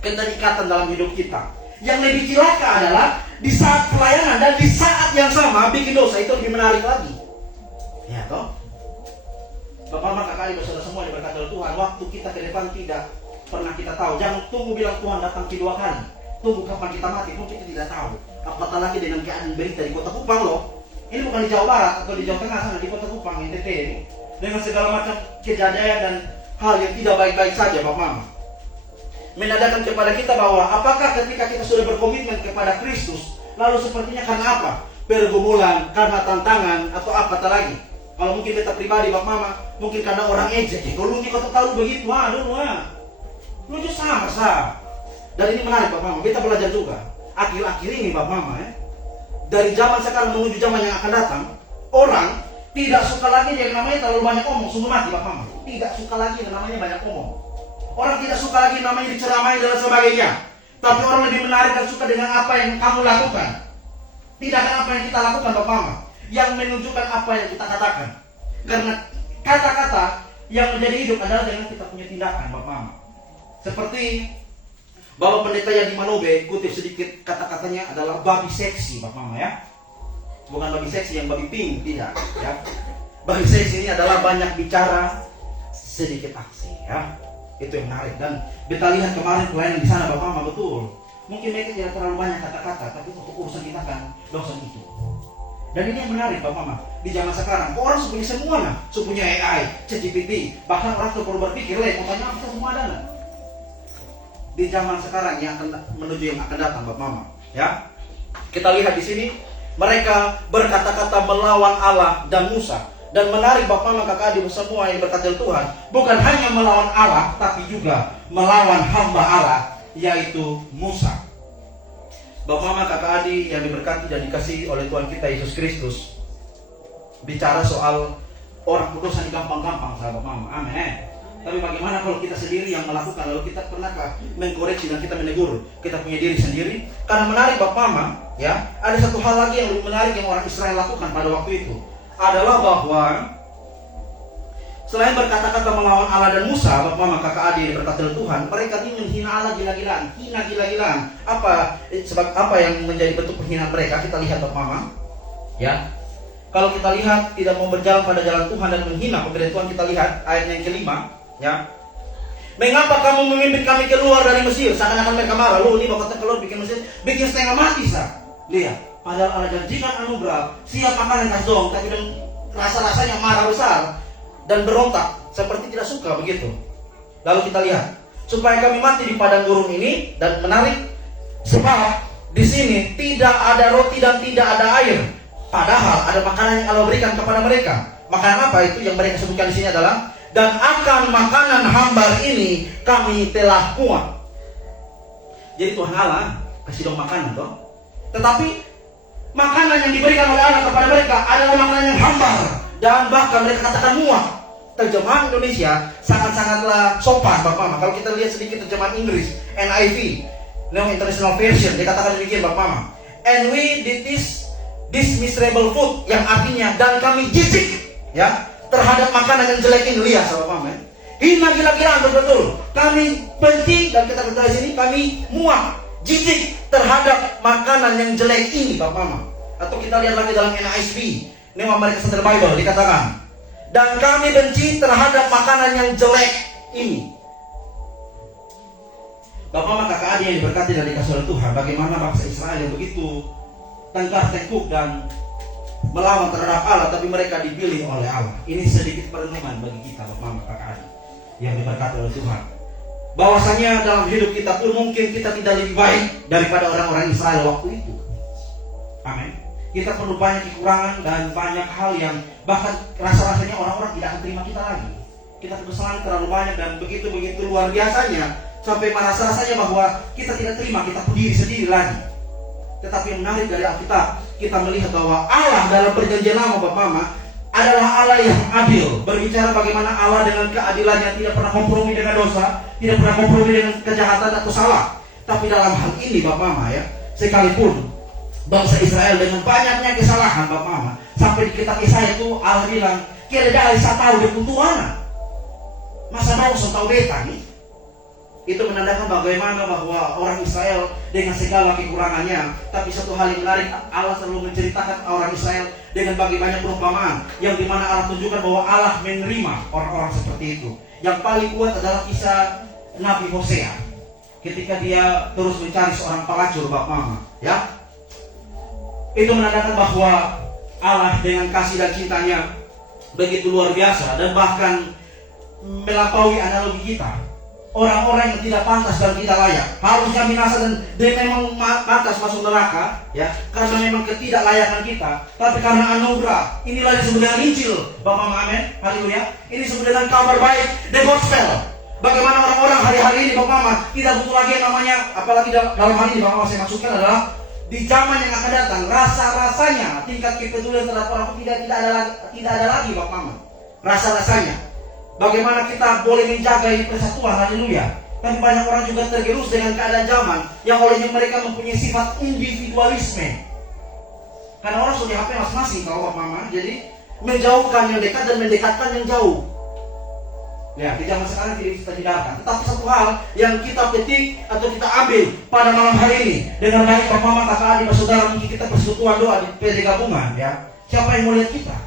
keterikatan dalam hidup kita. Yang lebih cilaka adalah di saat pelayanan dan di saat yang sama bikin dosa, itu lebih menarik lagi. Ya toh? Bapak Mama, kakak adik, saudara semua diberkati Tuhan, waktu kita ke depan tidak pernah kita tahu. Jangan tunggu bilang Tuhan datang kedua kali. Tunggu kapan kita mati pun kita tidak tahu. Apatah lagi dengan keadaan berita di Kota Kupang loh. Ini bukan di Jawa Barat atau di Jawa Tengah sana, di Kota Kupang, NTT ini. Dengan segala macam kejadian dan hal yang tidak baik-baik saja Bapak Mama. Menandakan kepada kita bahwa apakah ketika kita sudah berkomitmen kepada Kristus, lalu sepertinya karena apa? Pergumulan, karena tantangan, atau apa lagi? Kalau mungkin kita pribadi Bapak Mama, mungkin karena orang ejek, kalau lu kau tahu begitu, lu juga sama sah. Dan ini menarik Bapak Mama, kita belajar juga. Akhir-akhir ini Bapak Mama, dari zaman sekarang menuju zaman yang akan datang, orang tidak suka lagi yang namanya terlalu banyak omong, sungguh mati Bapak Mama. Tidak suka lagi yang namanya banyak omong. Orang tidak suka lagi namanya diceramai dan sebagainya. Tapi orang lebih menarik dan suka dengan apa yang kamu lakukan. Tidak dengan apa yang kita lakukan Bapak Mama, yang menunjukkan apa yang kita katakan. Karena kata-kata yang menjadi hidup adalah dengan kita punya tindakan Bapak Mama. Seperti Bapak Pendeta Yadi Manobe kutip sedikit kata-katanya adalah babi seksi Bapak Mama, ya. Bukan babi seksi yang babi pink, tidak, ya. Babi seksi ini adalah banyak bicara, sedikit aksi, ya. Itu yang menarik. Dan kita lihat kemarin pelayanan di sana Bapak Mama, betul. Mungkin mereka tidak terlalu banyak kata-kata, tapi untuk urusan kita kan dosen itu. Dan ini yang menarik Bapak Mama. Di zaman sekarang orang punya semua nah, punya AI, ChatGPT, bahkan orang perlu berpikir pokoknya kita semua ada nah. Di zaman sekarang yang akan menuju yang akan datang Bapak Mama, ya. Kita lihat di sini mereka berkata-kata melawan Allah dan Musa. Dan menarik Bapak Mama, kakak adik semua yang berkati Tuhan, bukan hanya melawan Allah, tapi juga melawan hamba Allah, yaitu Musa. Bapak Mama, kakak adik yang diberkati dan dikasihi oleh Tuhan kita Yesus Kristus, bicara soal orang berdosa gampang-gampang sahabat Mama, amin. Tapi bagaimana kalau kita sendiri yang melakukan, lalu kita pernahkah mengkoreksi dan kita menegur kita punya diri sendiri? Karena menarik Bapak Mama, ya, ada satu hal lagi yang lebih menarik yang orang Israel lakukan pada waktu itu, adalah bahwa selain berkata-kata melawan Allah dan Musa, Bapak Mama, kakak adik berkata Tuhan, mereka ini menghina Allah gila-gilaan, hina gila-gilaan. Apa yang menjadi bentuk penghinaan mereka? Kita lihat Bapak Mama, ya. Kalau kita lihat tidak mau berjalan pada jalan Tuhan dan menghina pemberian Tuhan, kita lihat ayat yang kelima, ya. Mengapa kamu memimpin kami keluar dari Mesir? Seakan-akan mereka marah. Lu ini bakal keluar bikin Mesir, bikin setengah mati sah. Lihat, padahal Allah janjikan anugerah, siap makan yang kasih, tapi dengan rasa-rasanya marah besar dan berontak, seperti tidak suka begitu. Lalu kita lihat, supaya kami mati di padang gurun ini, dan menarik, sebab di sini tidak ada roti dan tidak ada air. Padahal ada makanan yang Allah berikan kepada mereka. Makanan apa itu yang mereka sebutkan di sini adalah, dan akan makanan hambar ini kami telah muak. Jadi Tuhan Allah kasih dong makanan toh. Tetapi makanan yang diberikan oleh Allah kepada mereka adalah makanan yang hambar, dan bahkan mereka katakan muak. Terjemahan Indonesia sangat-sangatlah sopan Bapak Mama. Kalau kita lihat sedikit terjemahan Inggris, NIV, New International Version, dikatakan demikian Bapak Mama. And we did this miserable food, yang artinya dan kami jijik ya terhadap makanan yang jelek ini. Lihat Bapak Mama, hina gila-gilaan betul-betul. Kami benci, dan kita kata di sini kami muak, jijik terhadap makanan yang jelek ini Bapak Mama. Atau kita lihat lagi dalam NASB, New American Standard Bible, dikatakan, dan kami benci terhadap makanan yang jelek ini. Bapak Mama, kakak adik yang diberkati dan dikasih oleh Tuhan, bagaimana bangsa Israel yang begitu tengkar tengkuk dan melawan terhadap Allah, tapi mereka dipilih oleh Allah. Ini sedikit perenungan bagi kita Bapak Mama, kakak adik yang diberkati oleh Tuhan, bahwasanya dalam hidup kita pun mungkin kita tidak lebih baik daripada orang-orang Israel waktu itu. Amin. Kita perlu banyak kekurangan dan banyak hal yang bahkan rasa-rasanya orang-orang tidak akan terima kita lagi. Kita kesalahan terlalu banyak dan begitu-begitu luar biasanya, sampai merasa-rasanya bahwa kita tidak terima, kita pun diri sendiri lagi. Tetapi yang menarik dari Alkitab, kita melihat bahwa Allah dalam perjanjian lama Bapak Mama adalah Allah yang adil. Berbicara bagaimana Allah dengan keadilannya tidak pernah kompromi dengan dosa, tidak pernah kompromi dengan kejahatan atau salah. Tapi dalam hal ini Bapak Mama ya, sekalipun bangsa Israel dengan banyaknya kesalahan Bapak Mama, sampai di kitab Yesaya itu Allah bilang, kira dari saya tahu dia Tuhan. Masa mau tahu beta nih? Itu menandakan bagaimana bahwa orang Israel dengan segala kekurangannya, tapi satu hal yang menarik, Allah selalu menceritakan orang Israel dengan bagaimana perumpamaan, yang dimana Allah tunjukkan bahwa Allah menerima orang-orang seperti itu. Yang paling kuat adalah kisah Nabi Hosea, ketika dia terus mencari seorang pelacur Bapak Mama ya. Itu menandakan bahwa Allah dengan kasih dan cintanya begitu luar biasa, dan bahkan melampaui analogi kita. Orang-orang yang tidak pantas dan tidak layak harusnya binasa, dan dia memang pantas masuk neraka ya, karena memang ketidaklayakan kita. Tapi karena anugerah, inilah yang disebut dengan Injil Bapak Mama, amin, haleluya. Ini disebut dengan kabar baik, the gospel. Bagaimana orang-orang hari-hari ini Bapak Mama tidak butuh lagi yang namanya, apalagi dalam hal ini Bapak Mama saya masukkan adalah di zaman yang akan datang, rasa-rasanya tingkat kepedulian terhadap orang tidak ada lagi Bapak Mama. Rasa-rasanya bagaimana kita boleh menjaga ini persatuan, haleluya. Tapi banyak orang juga tergerus dengan keadaan zaman, yang olehnya mereka mempunyai sifat individualisme. Karena orang sudah HP masing-masing kalau Bapak Mama, jadi menjauhkan yang dekat dan mendekatkan yang jauh. Ya, di zaman sekarang tidak bisa dihindarkan. Tetapi satu hal yang kita petik atau kita ambil pada malam hari ini, dengan baik Bapak Mama, kakak adik, saudara, mungkin kita persekutuan doa di PD gabungan ya. Siapa yang mau lihat kita?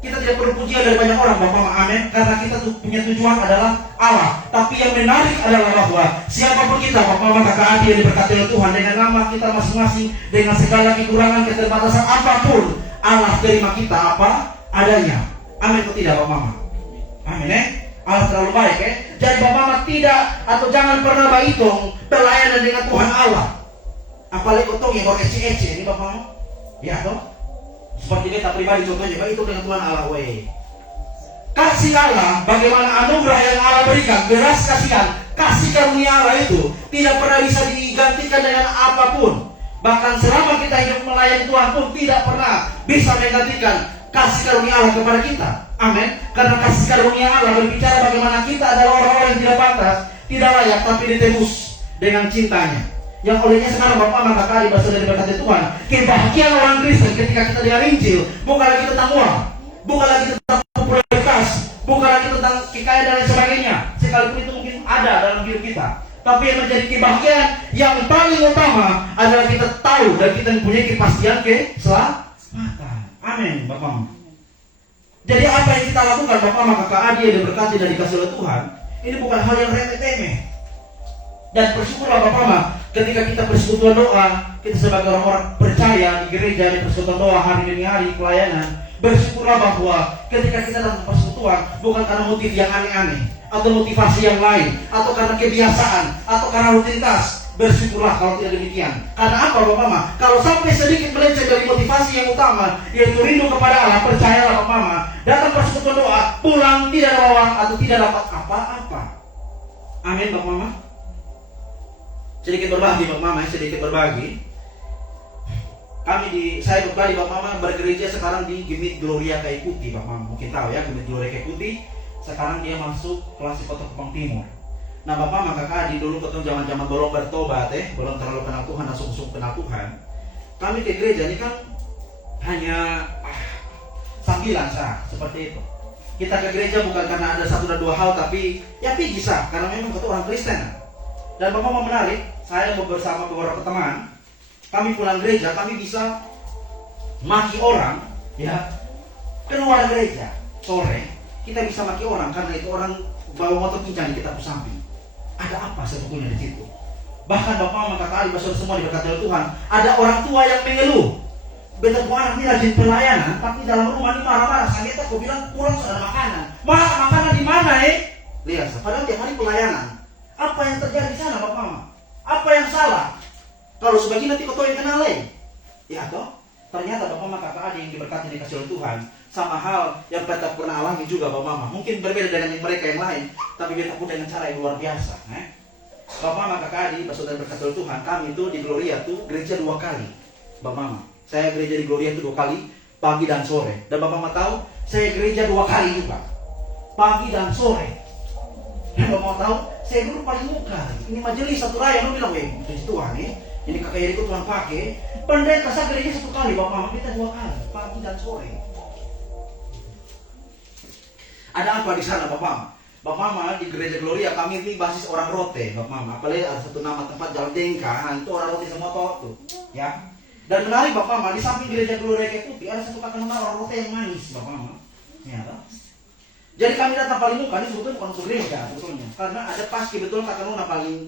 Kita tidak perlu pujian dari banyak orang Bapak Mama, amin. Karena kita punya tujuan adalah Allah. Tapi yang menarik adalah bahwa siapapun kita Bapak Mama, kakak adik yang diberkati oleh Tuhan, dengan nama kita masing-masing, dengan segala kekurangan, keterbatasan apapun, Allah terima kita apa adanya. Amin atau tidak Bapak Mama? Amin Allah terlalu baik Jadi Bapak Mama tidak, atau jangan pernah berhitung pelayanan dengan Tuhan Allah. Apalagi kau yang pakai ece ini Bapak Mama. Ya toh? Seperti beta pribadi contohnya, itu dengan Tuhan Allah kasih Allah, bagaimana anugerah yang Allah berikan, beras kasihan, kasih karunia Allah itu tidak pernah bisa digantikan dengan apapun. Bahkan selama kita hidup melayani Tuhan pun tidak pernah bisa menggantikan kasih karunia Allah kepada kita. Amin. Karena kasih karunia Allah berbicara bagaimana kita adalah orang-orang yang tidak pantas, tidak layak, tapi ditebus dengan cintanya. Yang olehnya sekarang Bapak Mama, kakak adik, dari berkati Tuhan, kebahagiaan orang Kristen ketika kita dengar Injil bukan lagi tentang uang, bukan lagi tentang popularitas, bukan lagi tentang kekayaan dan lain sebagainya, sekalipun itu mungkin ada dalam hidup kita. Tapi yang menjadi kebahagiaan yang paling utama adalah kita tahu dan kita mempunyai kepastian keselamatan. Amin Bapak Mama. Jadi apa yang kita lakukan Bapak Mama, kakak adik yang diberkati dan dikasih oleh Tuhan, Ini bukan hal yang remeh-temeh. Dan bersyukurlah Bapak Mama, ketika kita persekutuan doa, kita sebagai orang-orang percaya di gereja, di persekutuan doa hari demi hari pelayanan, bersyukurlah bahwa ketika kita dalam persekutuan bukan karena motif yang aneh-aneh atau motivasi yang lain, atau karena kebiasaan, atau karena rutinitas. Bersyukurlah kalau tidak demikian. Karena apa Bapak Mama? Kalau sampai sedikit melenceng dari motivasi yang utama, yaitu rindu kepada Allah, percayalah Bapak Mama, datang persekutuan doa, pulang tidak ada uang atau tidak dapat apa-apa. Amin Bapak Mama. Sedikit berbagi Bapak Mama, sedikit berbagi. Saya kembali Bapak Mama bergereja sekarang di Gemit Gloria Kayu Putih. Bapak Mama mungkin tahu ya, Gemit Gloria Kayu Putih. Sekarang dia masuk kelas Kota Kupang Timur. Nah Bapak Mama kakak di dulu ketemu zaman-zaman belum bertobat belum terlalu kenal Tuhan, langsung kenal Tuhan. Kami ke gereja ini kan hanya sambilan seperti itu. Kita ke gereja bukan karena ada satu dan dua hal, tapi ya pergi karena memang kita orang Kristen. Dan Bapak Mama menarik, saya bersama beberapa teman, kami pulang gereja, kami bisa maki orang, ya, keluar gereja sore, kita bisa maki orang karena itu orang bawa motor pincang di kita samping. Ada apa sebetulnya di situ? Bahkan Bapak Mama kakak adik pastor semua diberkati oleh Tuhan, ada orang tua yang mengeluh, betul anak ini rajin pelayanan, tapi dalam rumah ini marah-marah. Saya aku bilang pulang sudah ada makanan. Makanan di mana Lihat, padahal tiap hari pelayanan. Apa yang terjadi di sana Bapak Mama? Apa yang salah? Kalau sebagian nanti kau yang kenal ya toh? Ternyata Bapak Mama kakak adik yang diberkati dikasih oleh Tuhan, sama hal yang kita pernah alami juga Bapak Mama. Mungkin berbeda dengan mereka yang lain, tapi kita pun dengan cara yang luar biasa. Bapak Mama kakak adik, saudara berkati oleh Tuhan, kami itu di Gloria tuh gereja 2 kali. Bapak Mama, saya gereja di Gloria itu 2 kali, pagi dan sore. Dan Bapak Mama tahu, saya gereja 2 kali juga, pagi dan sore. Dan Bapak Mama tahu, saya dulu paling muka. Ini majelis satu raya, lu bilang, puji Tuhan ini kakak Yeriko Tuhan pakai. Pendeta saya gereja 1 kali, Bapak Mama kita 2 kali, pagi dan sore. Ada apa di sana Bapak Mama? Bapak Mama di gereja Gloria kami ini basis orang Rote, Bapak Mama. Apalagi ada satu nama tempat Jalan Dengka, itu orang Rote semua tuh, ya. Dan menarik Bapak Mama, di samping gereja Gloria Kayu Putih ada satu kakak nama orang Rote yang manis, Bapak Mama. Ya, toh? Jadi kami datang paling muka ini sebetulnya bukan untuk gereja sebetulnya, karena ada pas kebetulan kakak nona paling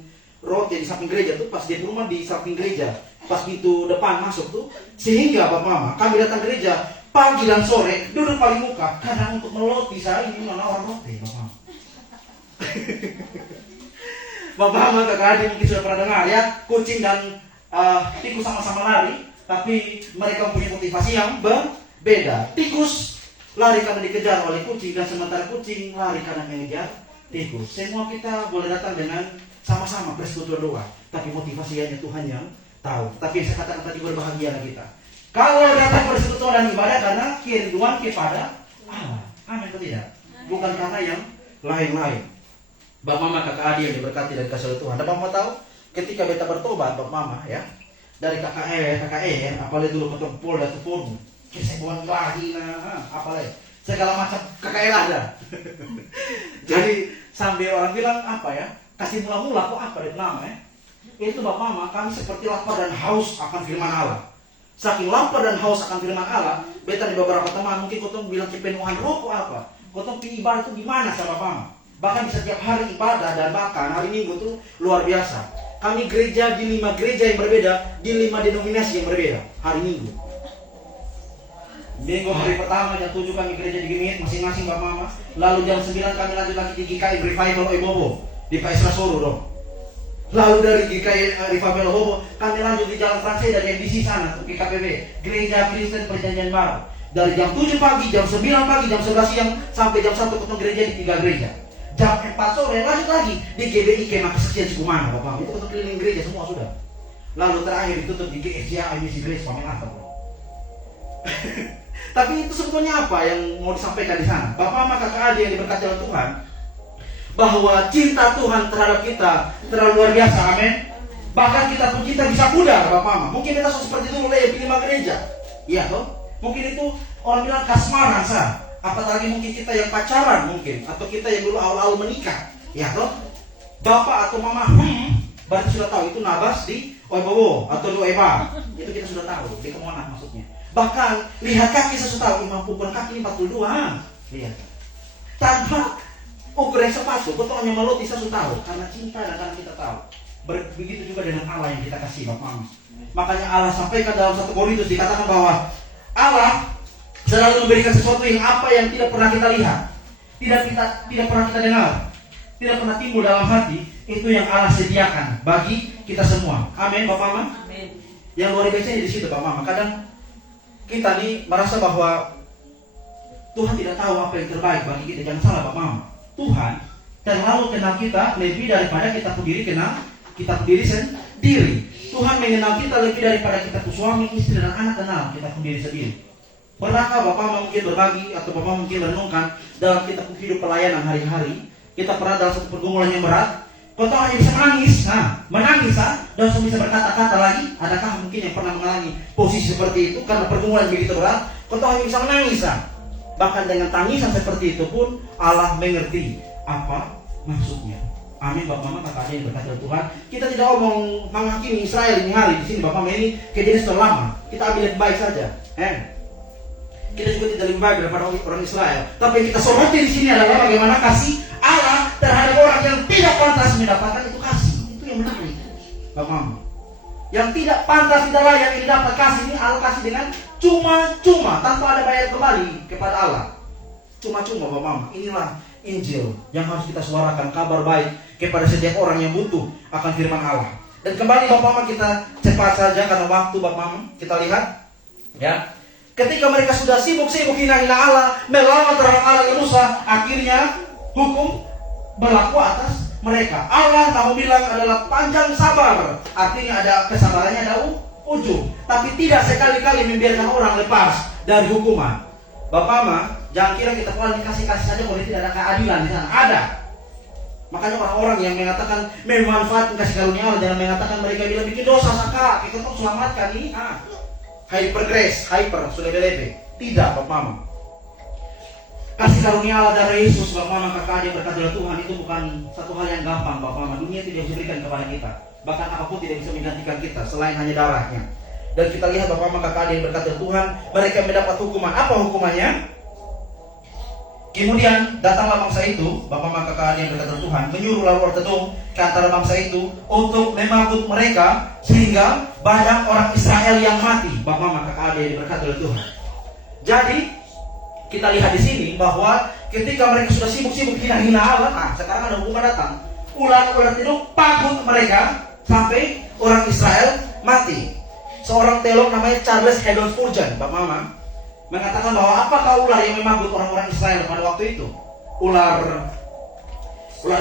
Rote di samping gereja tuh, pas dia rumah di samping gereja, pas pintu depan masuk tuh, sehingga Bapak Mama kami datang gereja pagi dan sore duduk paling muka karena untuk meloti saya ini nona orang Rote, Bapak Mama. Bapak Mama kakak adik mungkin sudah pernah dengar ya, kucing dan tikus sama-sama lari, tapi mereka punya motivasi yang berbeda. Tikus lari karena dikejar oleh kucing, dan sementara kucing lari karena mengejar tikus. Semua kita boleh datang dengan sama-sama persekutuan doa, tapi motivasinya Tuhan yang tahu. Tapi yang saya katakan tadi, berbahagialah kita kalau datang persekutuan dan ibadah karena kerinduan kepada Allah. Amin atau tidak? Bukan karena yang lain-lain. Bapak Mama kakak adik yang diberkati dan kasih oleh Tuhan. Dan Bapak Mama tahu, ketika beta bertobat Bapak Mama ya, dari KKR, apalagi dulu ketemu Polda Tepurmu, saya buang lagi apalagi segala macam KKR ada. Jadi sambil orang bilang apa ya, kasih mula-mula kok apa itu nama ya. Itu Bapak Mama, kami seperti lapar dan haus akan firman Allah. Saking lapar dan haus akan firman Allah, beta di beberapa teman mungkin kotong bilang kepenuhan roh kok apa, kotong pilih ibadah itu gimana sama Bapak Mama. Bahkan di setiap hari ibadah, dan bahkan hari Minggu itu luar biasa. Kami gereja di 5 gereja yang berbeda, di 5 denominasi yang berbeda hari Minggu. Minggu hari pertama jam 7 kami gereja di Gemit masing-masing Bapak Mama. Lalu jam 9 kami lanjut lagi di GKI Revival Oibobo di Paisra Solo dong. Lalu dari GKI Revival Oibobo kami lanjut di Jalan Franse dan MBC sana ke KPB, Gereja Kristen Perjanjian Baru. Dari jam 7 pagi, jam 9 pagi, jam 11 siang sampai jam 1 ketemu gereja di 3 gereja. Jam 4 sore lanjut lagi di GBI Kemah Kesaksian Cikumana Bapak. Itu untuk keliling gereja semua sudah. Lalu terakhir ditutup di GSCA IMC Grace Pamenata. Tapi itu sebetulnya apa yang mau disampaikan di sana? Bapak Mama kakak adik yang diberkati oleh Tuhan, bahwa cinta Tuhan terhadap kita terlalu luar biasa, amin. Bahkan kita pun cinta bisa pudar Bapak Mama. Mungkin kita seperti itu mulai di 5 gereja, iya toh? Mungkin itu orang bilang kasmaran apalagi mungkin kita yang pacaran mungkin, atau kita yang dulu awal-awal menikah, ya toh? Bapak atau Mama berarti sudah tahu itu nabas di Oibowo atau di Oiba. Itu kita sudah tahu, di Kemonah maksudnya. Bahkan lihat kaki saya sudah tahu, 50 kaki 42. Lihat. Tanpa ukuran sepatu, kau hanya meluti saya sudah tahu karena cinta dan karena kita tahu. Begitu juga dengan Allah yang kita kasih Bapak Mama. Makanya Allah sampaikan dalam 1 Korintus dikatakan bahwa Allah selalu memberikan sesuatu yang apa yang tidak pernah kita lihat, tidak pernah kita dengar, tidak pernah timbul dalam hati, itu yang Allah sediakan bagi kita semua. Amin, Bapak Mama. Amin. Yang luar biasa di situ, Bapak Mama. Kadang kita nih merasa bahwa Tuhan tidak tahu apa yang terbaik bagi kita. Jangan salah, Bapak Mama. Tuhan terlalu kenal kita lebih daripada kita sendiri kenal kita sendiri sendiri. Tuhan mengenal kita lebih daripada kita suami, istri, dan anak kenal kita sendiri. Pernahkah Bapak Mama mungkin berbagi atau Bapak mungkin renungkan dalam kita hidup pelayanan hari-hari, kita pernah dalam satu pergumulan yang berat, kau tahu hanya bisa menangis, dan bisa berkata-kata lagi. Adakah mungkin yang pernah mengalami posisi seperti itu karena pergumulan begitu berat? Kau tahu hanya bisa menangis, bahkan dengan tangisan seperti itu pun Allah mengerti apa maksudnya. Amin, Bapak Mama, kata ada yang berkata Tuhan. Kita tidak ngomong menghakimi Israel ini hari di sini, Bapak Mama, ini kejadian sudah lama. Kita ambil yang baik saja. Kita juga tidak lebih baik daripada orang Israel. Tapi yang kita soroti di sini adalah bagaimana kasih Allah terhadap orang yang tidak pantas mendapatkan itu kasih. Itu yang menarik, Bapak Mama. Yang tidak pantas, tidak layak ini dapat kasih, ini Allah kasih dengan cuma-cuma, tanpa ada bayar kembali kepada Allah. Cuma-cuma, Bapak Mama. Inilah Injil yang harus kita suarakan, kabar baik kepada setiap orang yang butuh akan firman Allah. Dan kembali Bapak Mama, kita cepat saja karena waktu, Bapak Mama. Kita lihat ya, ketika mereka sudah sibuk-sibuk hina-hina Allah, melawan terhadap Allah yang Musa, akhirnya hukum berlaku atas mereka. Allah mau bilang adalah panjang sabar, artinya ada kesabarannya, ada ujung, tapi tidak sekali-kali membiarkan orang lepas dari hukuman. Bapak Mama, jangan kira kita kalau dikasih-kasih saja kalau tidak ada keadilan di sana. Ada. Makanya orang-orang yang mengatakan memanfaatkan kasih karunia Allah, jangan mengatakan mereka bilang bikin dosa saka, kita mau selamatkan ini. Hyper, sudah berlebih. Tidak, Bapak Mama. Kasih karunia Allah dari Yesus, Bapak Mama, kakak adik berkat dari Tuhan, itu bukan satu hal yang gampang, Bapak Mama. Dunia tidak bisa berikan kepada kita. Bahkan apapun tidak bisa menggantikan kita selain hanya darahnya. Dan kita lihat Bapak Mama, kakak adik berkat dari Tuhan, mereka mendapat hukuman. Apa hukumannya? Kemudian datanglah bangsa itu, Bapak Mama, kakak adik berkat dari Tuhan, menyuruhlah Roh Tedung ke antara bangsa itu untuk memanggut mereka sehingga banyak orang Israel yang mati. Bapak Mama, kakak adik berkat dari Tuhan. Jadi kita lihat di sini bahwa ketika mereka sudah sibuk-sibuk hina-hina Allah, sekarang ada hukuman datang. Ular-ular itu pagut mereka sampai orang Israel mati. Seorang teolog namanya Charles Haddon Spurgeon, Bapak Mama, mengatakan bahwa apakah ular yang memanggut orang-orang Israel pada waktu itu? Ular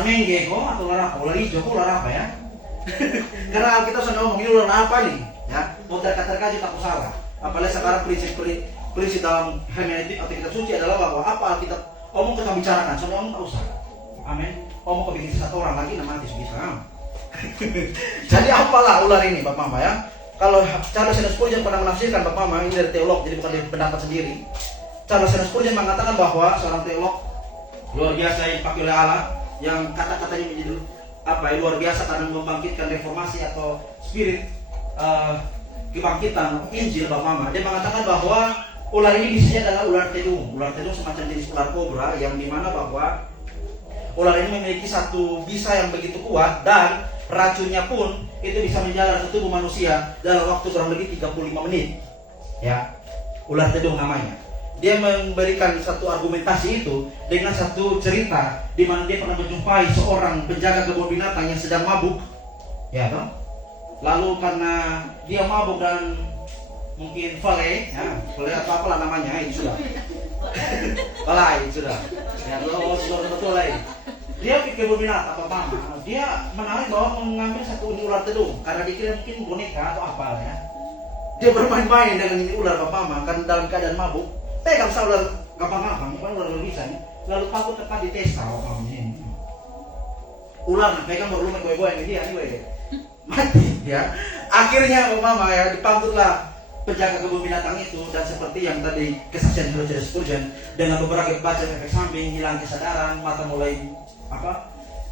mengge kok atau ular apa? Ular hijau kok, ular apa ya? Karena kita sudah ngomong ini ular apa nih? Ya, mau terkata-terkata tak salah. Apalagi sekarang prinsip dalam hermeneutik atau kitab suci adalah bahwa apa kita omong kita bicarakan, soalnya omong tak usah. Amin. Omong ke bikin satu orang lagi nama nanti bisa. Jadi apalah ular ini, Bapak Mama ya? Kalau Charles Haddon Spurgeon pernah menafsirkan, Bapak Mama, ini dari teolog, jadi bukan dari pendapat sendiri. Charles Haddon Spurgeon mengatakan bahwa seorang teolog luar biasa yang dipakai oleh Allah, yang kata-katanya menjadi luar biasa karena membangkitkan reformasi atau spirit kebangkitan Injil, Bapak Mama. Dia mengatakan bahwa ular ini disini adalah ular tedung. Ular tedung semacam jenis ular kobra yang dimana bahwa ular ini memiliki satu bisa yang begitu kuat dan racunnya pun itu bisa menjalar ke tubuh manusia dalam waktu kurang lebih 35 menit. Ya, ular tedung namanya. Dia memberikan satu argumentasi itu dengan satu cerita di mana dia pernah menjumpai seorang penjaga kebun binatang yang sedang mabuk. Ya, toh? Lalu karena dia mabuk dan mungkin vale atau apalah namanya, ini sudah. Palai sudah. Ya, sudah betul lagi. Dia ke kebun binatang apa Mama, dia menarik bahwa mengambil satu unit ular tedung karena dikira mungkin boneka atau apa ya. Dia bermain-main dengan ini ular, Bapak Mama, kan dalam keadaan mabuk. Pegang ular gampang-gampang, bukan ular bisa nih. Lalu takut tepat di testa, Bapak Mama ini. Ular pegang baru lumayan goyang-goyang dia nih, mati ya. Akhirnya Bapak Mama ya dipangkutlah penjaga kebun binatang itu, dan seperti yang tadi kesaksian Charles Spurgeon dengan beberapa baca efek samping, hilang kesadaran, mata mulai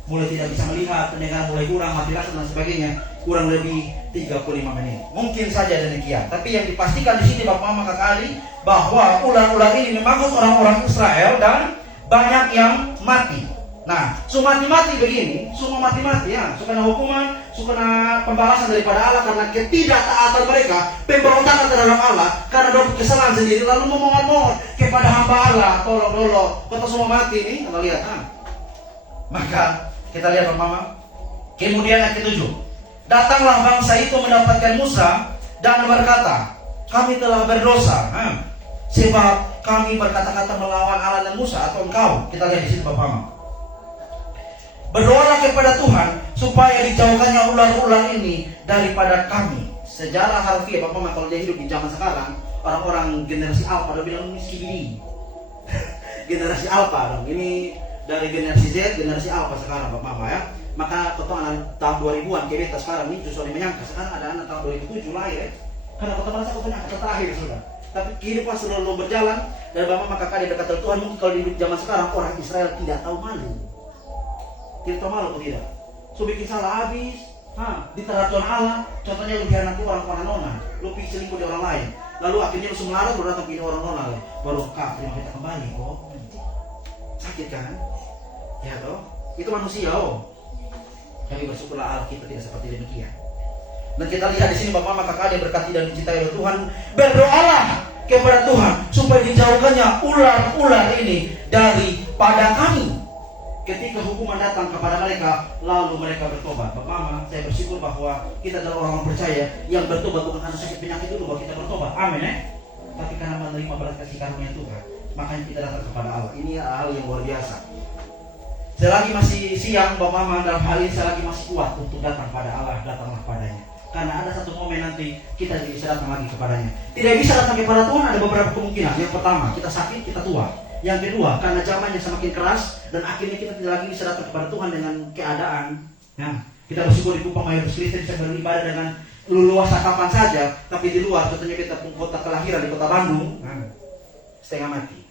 tidak bisa melihat, pendengaran mulai kurang, mati rasa dan sebagainya, kurang lebih 35 menit. Mungkin saja demikian. Tapi yang dipastikan di sini Bapak Mama kakak adik bahwa ular-ular ini memanggut orang-orang Israel dan banyak yang mati. Nah, mati-mati begini, semua mati-mati ya, kena hukuman, kena pembalasan daripada Allah karena ketidaktaatan mereka, pemberontakan terhadap Allah karena dosa kesalahan sendiri, lalu memohon-mohon kepada hamba Allah, tolong, kota semua mati nih, kita lihat. Maka kita lihat Mama. Kemudian ayat ke-7, datanglah bangsa itu mendapatkan Musa dan berkata, kami telah berdosa, sebab kami berkata-kata melawan Allah dan Musa, atau engkau. Kita lihat di situ Bapak. Berdoalah kepada Tuhan supaya dijauhkannya ular-ular ini daripada kami. Sejarah harfiah Bapak, kalau dia hidup di zaman sekarang, orang-orang generasi Alpha udah bilang ini skibidi. Generasi Alpha dong. Ini dari generasi Z, generasi Alpha sekarang Bapak ya. Maka anak tahun 2000-an kita sekarang ini justru menyangka sekarang ada anak tahun 2007 lahir ya. Karena kota merasa kota angkatan terakhir sudah. Tapi kehidupan selalu berjalan dan Bapak maka kali berkata Tuhan, mungkin kalau hidup zaman sekarang orang Israel tidak tahu malu. Tidak tahu malu atau tidak? So bikin salah habis, di teraturan Allah. Contohnya lu dianaki orang nona, lu pilih selingkuh di orang lain. Lalu akhirnya lu semelarat baru datang pilih orang nona, baru terima kita kembali kok. Sakit kan? Ya toh? Itu manusia Kami bersyukurlah Allah kita tidak seperti demikian. Dan kita lihat di sini Bapak maka kalian berkati dan dicintai oleh Tuhan, berdoalah kepada Tuhan supaya dijauhkannya ular-ular ini daripada kami. Ketika hukuman datang kepada mereka, lalu mereka bertobat. Bapak Mama, saya bersyukur bahwa kita adalah orang-orang percaya yang bertobat bukan karena sakit penyakit dulu bahwa kita bertobat. Amin Tapi karena menerima belas kasih karunia Tuhan, makanya kita datang kepada Allah. Ini hal yang luar biasa. Selagi masih siang Bapak Mama, dalam hal ini selagi masih kuat untuk datang pada Allah, datanglah padanya. Karena ada satu momen nanti kita bisa datang lagi kepadanya. Tidak bisa datang kepada Tuhan, ada beberapa kemungkinan. Yang pertama, kita sakit, kita tua. Yang kedua, karena zamannya semakin keras dan akhirnya kita tidak lagi bisa datang kepada Tuhan dengan keadaan. Kita bersyukur di Kupang Mayoritas Kristen bisa beribadah dengan leluasa kapan saja, tapi di luar, contohnya kita pun kota kelahiran di kota Bandung, setengah mati.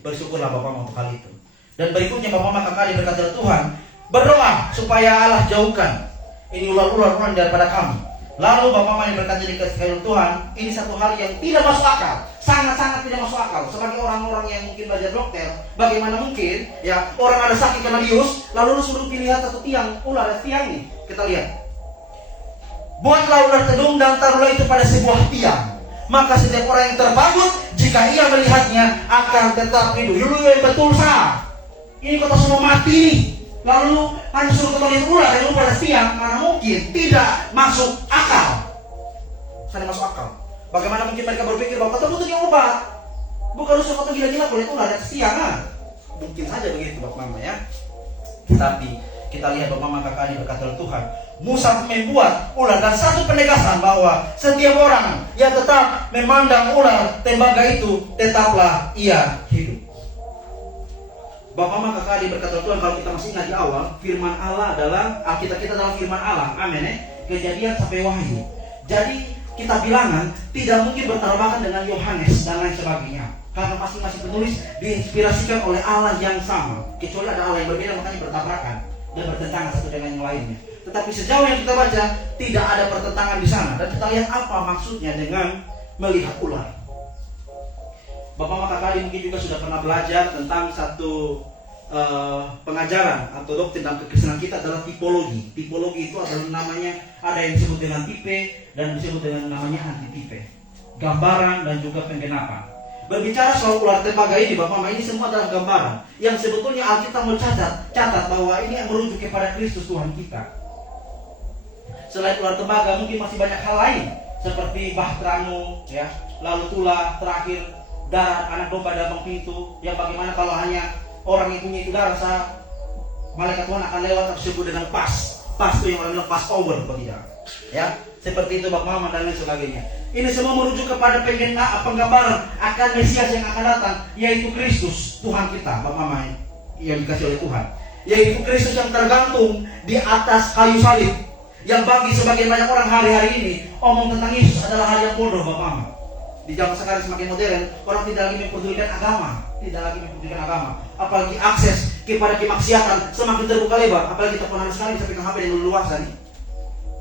Bersyukurlah Bapak untuk hal itu. Dan berikutnya Bapak maka kali berkata Tuhan, berdoa supaya Allah jauhkan ini ular-ular daripada kami. Lalu Bapak Mama berkata di kasih Tuhan, ini satu hal yang tidak masuk akal, sangat-sangat tidak masuk akal. Sebagai orang-orang yang mungkin belajar dokter, bagaimana mungkin ya orang ada sakit kena bius, lalu lu suruh pilih satu tiang ular, tiang nih. Kita lihat. Buatlah ular tedung dan taruhlah itu pada sebuah tiang. Maka setiap orang yang terbangun, jika ia melihatnya akan tetap hidup. Dulu yang betul sah. Ini kota semua mati nih. Lalu hanya suruh ketolin ular yang pada tiang, mana mungkin tidak masuk akal. Tidak masuk akal. Bagaimana mungkin mereka berpikir bahwa kota butuh obat? Bukan lu suruh kota gila-gila kulit ular di atas tiang Mungkin saja begitu Bapak Mama ya. Tapi kita lihat Bapak Mama kakak berkata Tuhan, Musa membuat ular dan satu penegasan bahwa setiap orang yang tetap memandang ular tembaga itu tetaplah ia hidup. Bapak maka kali berkata Tuhan, kalau kita masih ingat di awal, firman Allah adalah kita dalam firman Allah, amin Kejadian sampai Wahyu. Jadi kita bilangan tidak mungkin bertabrakan dengan Yohanes dan lain sebagainya, karena masing-masing penulis diinspirasikan oleh Allah yang sama. Kecuali ada Allah yang berbeda, makanya bertabrakan dan bertentangan satu dengan yang lainnya. Tetapi sejauh yang kita baca tidak ada pertentangan di sana. Dan kita lihat apa maksudnya dengan melihat ular. Bapak maka kali mungkin juga sudah pernah belajar tentang satu pengajaran atau doktrin dalam kekristenan kita adalah tipologi. Tipologi itu adalah namanya, ada yang disebut dengan tipe dan disebut dengan namanya antitipe. Gambaran dan juga penggenapan. Berbicara soal ular tembaga ini Bapak Mama, ini semua adalah gambaran yang sebetulnya Alkitab mencatat bahwa ini yang merujuk kepada Kristus Tuhan kita. Selain ular tembaga mungkin masih banyak hal lain seperti bahtranu ya, lalu tulah, terakhir darat, anak domba dalam pintu, yang bagaimana kalau hanya orang yang punya itu darah malaikat Tuhan akan lewat tersebut dengan pas itu yang orang bilang pas over atau tidak ya, seperti itu Bapak Mama dan lain sebagainya. Ini semua merujuk kepada penggambaran akan Mesias yang akan datang, yaitu Kristus Tuhan kita Bapak Mama yang dikasih oleh Tuhan, yaitu Kristus yang tergantung di atas kayu salib, yang bagi sebagian banyak orang hari-hari ini omong tentang Yesus adalah hal yang bodoh Bapak Mama. Di zaman sekarang semakin modern, orang tidak lagi mempedulikan agama, apalagi akses kepada kemaksiatan semakin terbuka lebar. Apalagi kita pernah sekali bisa pegang HP dengan leluasa nih,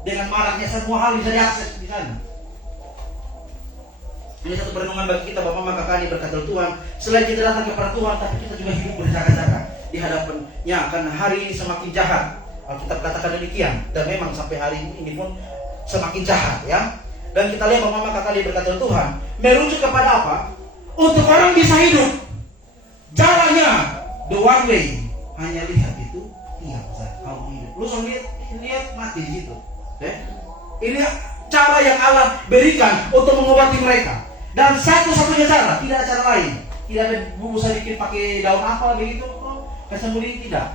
dengan maraknya semua hal bisa diakses di sana. Ini satu perenungan bagi kita Bapak Maka kali berkata Tuhan, selain kita datang kepada Tuhan, tapi kita juga hidup berjaga-jaga. di hadapannya, karena hari ini semakin jahat. Alkitab katakan demikian, dan memang sampai hari ini pun semakin jahat ya. Dan kita lihat bahwa maka kali berkata Tuhan merujuk kepada apa? Untuk orang bisa hidup, jalannya the one way, hanya lihat itu tiang saja. Kalau hidup, lu lihat mati di situ. Ini cara yang Allah berikan untuk mengobati mereka. Dan satu-satunya cara, tidak ada cara lain. Tidak ada bisa bikin pakai daun apa begitu, kesembuhan tidak.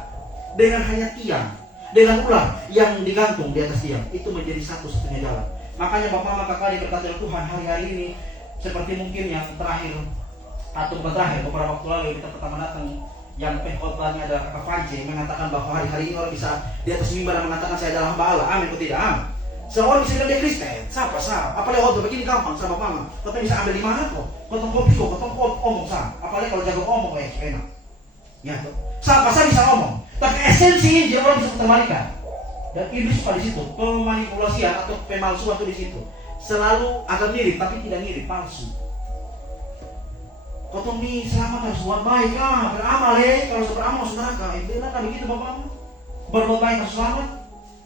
Dengan hanya tiang, dengan ular yang digantung di atas tiang, itu menjadi satu-satunya jalan. Makanya Bapak maka kali berkata Tuhan hari-hari ini, seperti mungkin yang terakhir atau bukan terakhir, beberapa waktu lalu kita pertama datang yang pengkhotbahnya ada Kakak Panci mengatakan bahwa hari-hari ini orang bisa di atas mimbar mengatakan saya adalah hamba Allah. Amin atau tidak? Amin. Seorang bisa bilang dia Kristen, siapa sah? Apalagi khotbah begini gampang sama mama. Kau bisa ambil di mana kok? Kau kopi kok, kau omong sah. Apalagi kalau jago omong enak. Ya tuh. Siapa sah bisa omong. Tapi esensi dia orang bisa kembalikan. Dan iblis suka di situ, pemanipulasian atau pemalsuan itu di situ. Selalu agak mirip tapi tidak mirip, palsu. Kotong nih selamat harus buat baik beramal kalau beramal harus neraka. Benar kan begitu Bapak? Berbuat baik harus selamat?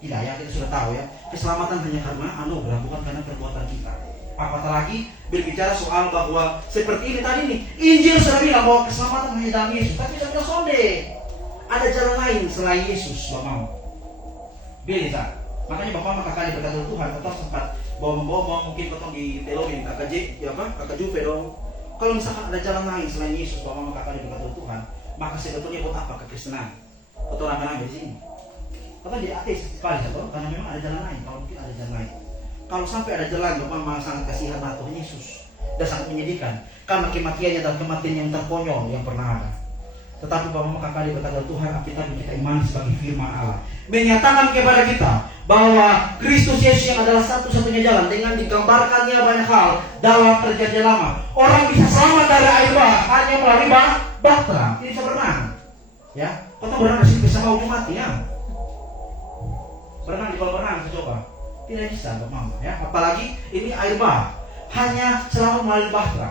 Tidak ya, kita sudah tahu ya. Keselamatan hanya karena anugerah, bukan karena perbuatan kita. Apatah lagi berbicara soal bahwa seperti ini tadi nih, Injil sudah bilang bahwa keselamatan hanya dalam Yesus. Tapi sudah sonde, ada jalan lain selain Yesus, Bapak. Beda. Makanya Bapak maka kali berkata Tuhan, kau sempat bawa mungkin kau di teologi kakak Juve dong. Kalau misalkan ada jalan lain selain Yesus, Bapak maka kali berkata Tuhan, maka sebetulnya buat apa kekristenan? Atau orang-orang di sini? Kata dia ateis sekali atau karena memang ada jalan lain. Kalau mungkin ada jalan lain. Kalau sampai ada jalan, Bapak memang sangat kasihan Tuhan Yesus dan sangat menyedihkan. Karena kematiannya adalah kematian yang terkonyol yang pernah ada. Tetapi Bapak maka kali berkata Tuhan, kita iman sebagai firman Allah, menyatakan kepada kita bahwa Kristus Yesus yang adalah satu-satunya jalan. Dengan digambarkannya banyak hal dalam perjanjian lama, orang bisa selamat dari air bah hanya melalui bahtera. Ini bisa berenang, ya. Kau tahu berenang sih bisa mau mati ya? Berenang di kolam renang, coba. Tidak bisa, Bapak ya. Apalagi ini air bah hanya selamat melalui bahtera.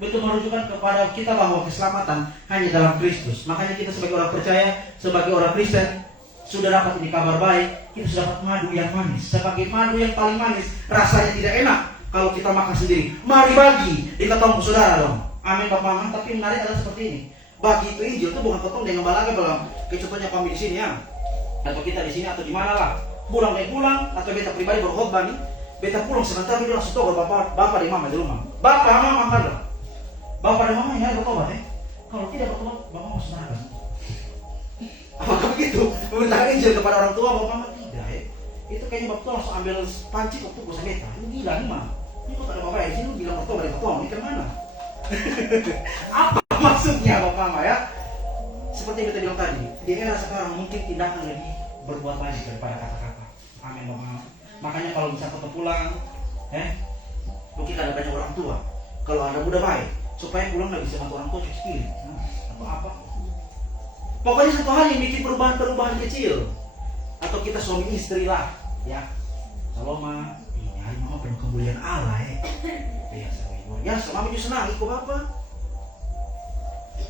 Betul menunjukkan kepada kita bahwa keselamatan hanya dalam Kristus. Makanya kita sebagai orang percaya, sebagai orang Kristen, sudah dapat ini kabar baik, kita sudah dapat madu yang manis. Sebagai madu yang paling manis, rasanya tidak enak kalau kita makan sendiri. Mari bagi di ketong saudara dong. Amin Bapak Mama. Tapi menarik adalah seperti ini. Bagi itu Injil itu bukan ketong dengan balaga belum. Kayak contohnya kami di sini ya, atau kita di sini atau di mana lah. Pulang atau beta pribadi berkhotbah nih, beta pulang sebentar dulu langsung togol bapak di mama di rumah. Bapak mama makan dong. Bapak dan mama ya bertobat ya. Kalau tidak bertobat, bapak mau neraka. Apakah begitu? Meminta Injil kepada orang tua, bapak mama tidak ya. Itu kayaknya bapak langsung ambil panci waktu gue sakit. Ini gila nih mah. Ini kok ada bapak ya? Ini bilang bertobat dari bertobat. Ini kemana? Apa maksudnya bapak mama ya? Seperti yang kita bilang tadi, di era sekarang mungkin tindakan lebih berbuat banyak daripada kata-kata. Amin bapak mama. Makanya kalau bisa kita pulang, mungkin ada banyak orang tua. Kalau ada muda baik, supaya pulang nggak bisa bantu orang tua cuci piring atau apa. Pokoknya satu hal yang bikin perubahan kecil. Atau kita suami istri lah, ya. Saloma, ini hari mama penuh kemuliaan Allah ya. Biasa, ya, mama juga senang ikut apa?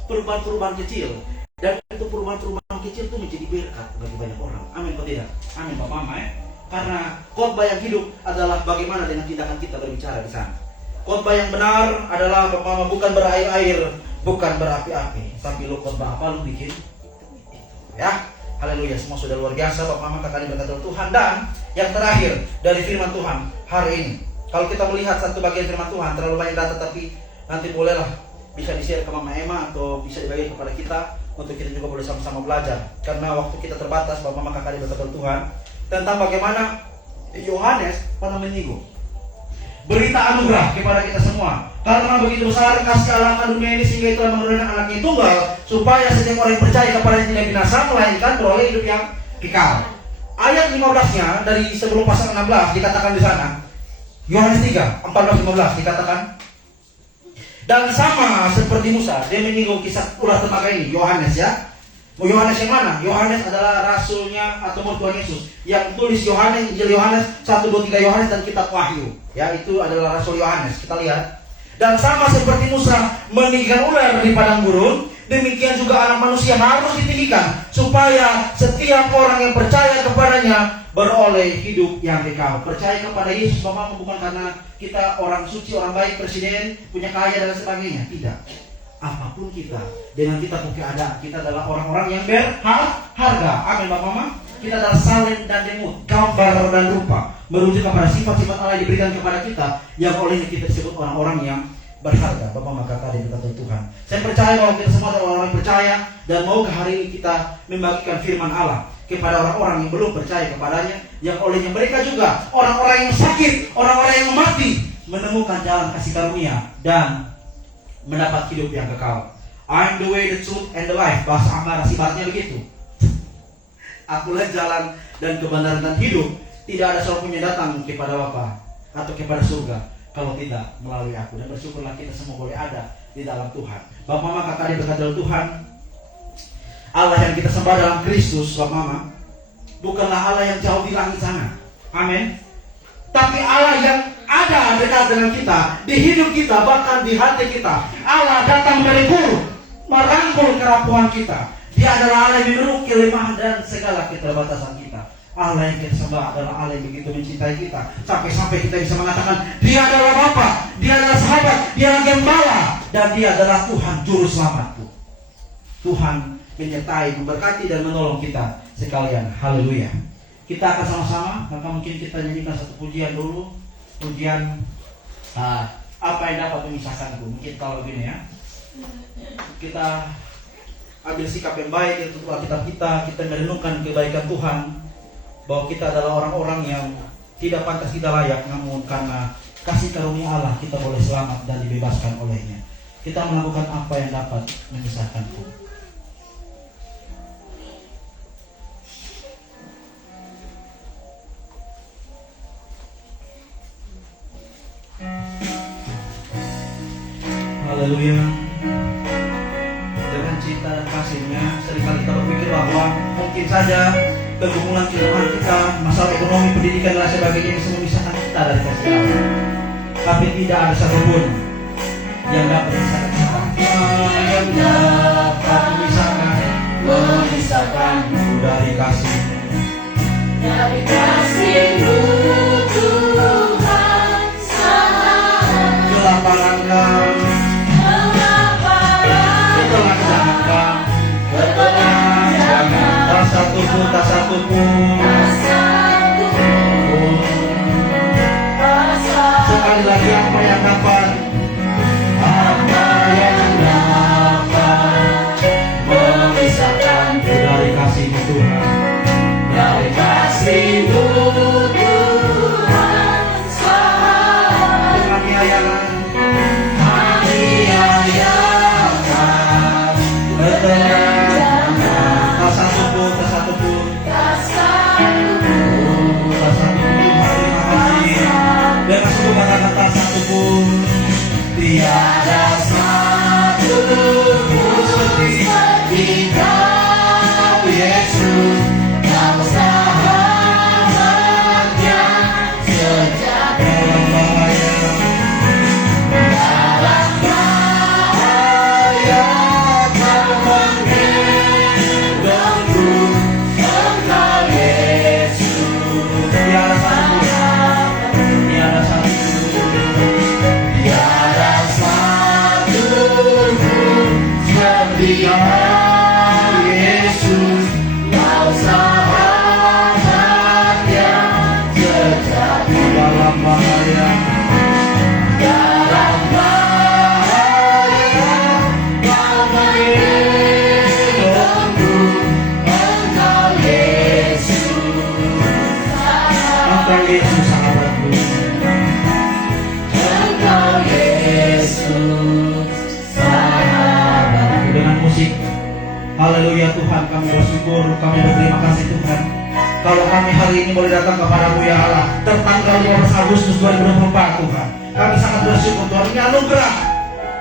Perubahan kecil. Dan itu perubahan kecil itu menjadi berkat bagi banyak orang. Amin atau tidak? Amin Pak Mama ya. Karena khotbah yang hidup adalah bagaimana dengan tindakan kita berbicara di sana. Khotbah yang benar adalah Bapak bukan berair-air, bukan berapi-api, tapi lu khotbah apa lu bikin? Ya, haleluya, semua sudah luar biasa. Bapak Mama kali berkata Tuhan. Dan yang terakhir dari firman Tuhan hari ini, kalau kita melihat satu bagian firman Tuhan terlalu banyak data, tapi nanti bolehlah bisa di-share ke Mama Emma atau bisa dibagi kepada kita untuk kita juga boleh sama-sama belajar. Karena waktu kita terbatas, Bapak Mama kali berkata Tuhan tentang bagaimana Yohanes pernah menyinggung berita anugerah kepada kita semua. Karena begitu besar kasih Allah akan dunia ini sehingga telah menurunkan anaknya tunggal, supaya setiap orang yang percaya kepadanya tidak binasa, melainkan beroleh hidup yang kekal. Ayat 15-nya dari sebelum pasal 16 dikatakan di sana. Yohanes 3, 14-15 dikatakan. Dan sama seperti Musa, dia menyinggung kisah ular temaga ini, Yohanes ya. Yohanes yang mana? Yohanes adalah rasulnya atau murid Tuhan Yesus yang tulis Yohanes, Injil Yohanes, 1, 2, 3 Yohanes dan kitab Wahyu. Ya, itu adalah rasul Yohanes. Kita lihat. Dan sama seperti Musa meninggikan ular di padang gurun, demikian juga Anak Manusia harus ditinggikan, supaya setiap orang yang percaya kepadanya beroleh hidup yang kekal. Percaya kepada Yesus Bapak bukan karena kita orang suci, orang baik, presiden, punya kaya dan sebagainya. Tidak. Apapun kita, dengan kita punya keadaan, kita adalah orang-orang yang berharga. Amin Bapak Mama. Kita adalah salin dan jenggot, gambar dan rupa, merujuk kepada sifat-sifat Allah yang diberikan kepada kita, yang olehnya kita disebut orang-orang yang berharga. Bapak maka tadi berkata Tuhan, saya percaya bahwa kita semua adalah orang yang percaya, dan mau ke hari ini kita membagikan firman Allah kepada orang-orang yang belum percaya kepadanya, yang olehnya mereka juga orang-orang yang sakit, orang-orang yang mati, menemukan jalan kasih karunia dan mendapat hidup yang kekal. I'm the way, the truth, and the life. Bahasa Amara sifatnya begitu. Akulah jalan dan kebenaran dan hidup. Tidak ada seorang pun yang datang kepada Bapa atau kepada surga kalau tidak melalui aku. Dan bersyukurlah kita semua boleh ada di dalam Tuhan. Bapak Mama tadi berkata Tuhan, Allah yang kita sembah dalam Kristus, Bapak Mama, bukanlah Allah yang jauh di langit sana. Amin. Tapi Allah yang ada dekat dengan kita, di hidup kita, bahkan di hati kita. Allah datang merangkul kerapuhan kita. Dia adalah Allah yang mengeruk kelemahan dan segala keterbatasan kita. Allah yang kita sembah adalah Allah yang begitu mencintai kita, sampai-sampai kita bisa mengatakan Dia adalah Bapa, Dia adalah sahabat, Dia adalah gembala, dan Dia adalah Tuhan Juru Selamatku. Tuhan menyertai, memberkati dan menolong kita sekalian. Haleluya. Kita akan sama-sama, maka mungkin kita nyanyikan satu pujian dulu. Pujian apa yang dapat memisahkanku. Mungkin kalau begini ya, kita ambil sikap yang baik untuk Alkitab kita merenungkan kebaikan Tuhan, bahwa kita adalah orang-orang yang tidak pantas, tidak layak, namun karena kasih karunia Allah kita boleh selamat dan dibebaskan olehnya. Kita melakukan apa yang dapat memisahkanku. Haleluya. Dengan cinta dan kasihnya, seringkali kita berpikir bahwa mungkin saja pergumulan kelemahan kita, masalah ekonomi, pendidikan dan sebagainya bisa memisahkan kita dari kasih Allah. Tapi tidak ada satupun yang dapat memisahkan kita. Yang dapat memisahkan dari kasih, dari kasih-Mu Tuhan Sang. kelaparan kami, tak satupun. Sekali lagi apa yang dapat memisahkan dari kasih-Mu Tuhan, dari kasih-Mu Tuhan Sang. Penganiayaan, kata-kata satupun, tiada satupun seperti Kau Yesus, Kau sahabat yang sejati. Dalam bahaya Kau menggendongku, Engkau Yesus. Tiada satupun, tiada satupun seperti Kau Yesus, Kau sahabat yang sejati. Dalam bahaya Kau menggendongku, Engkau Yesus, Engkau Yesus sahabatku, Engkau Yesus sahabatku. Dengan musik haleluya Tuhan, kami bersyukur, kami berterima kasih Tuhan, kalau kami hari ini boleh datang kepadamu ya Allah, tertanggal 15 Agustus 2024 Tuhan. Kami sangat bersyukur Tuhan, ini anugerah,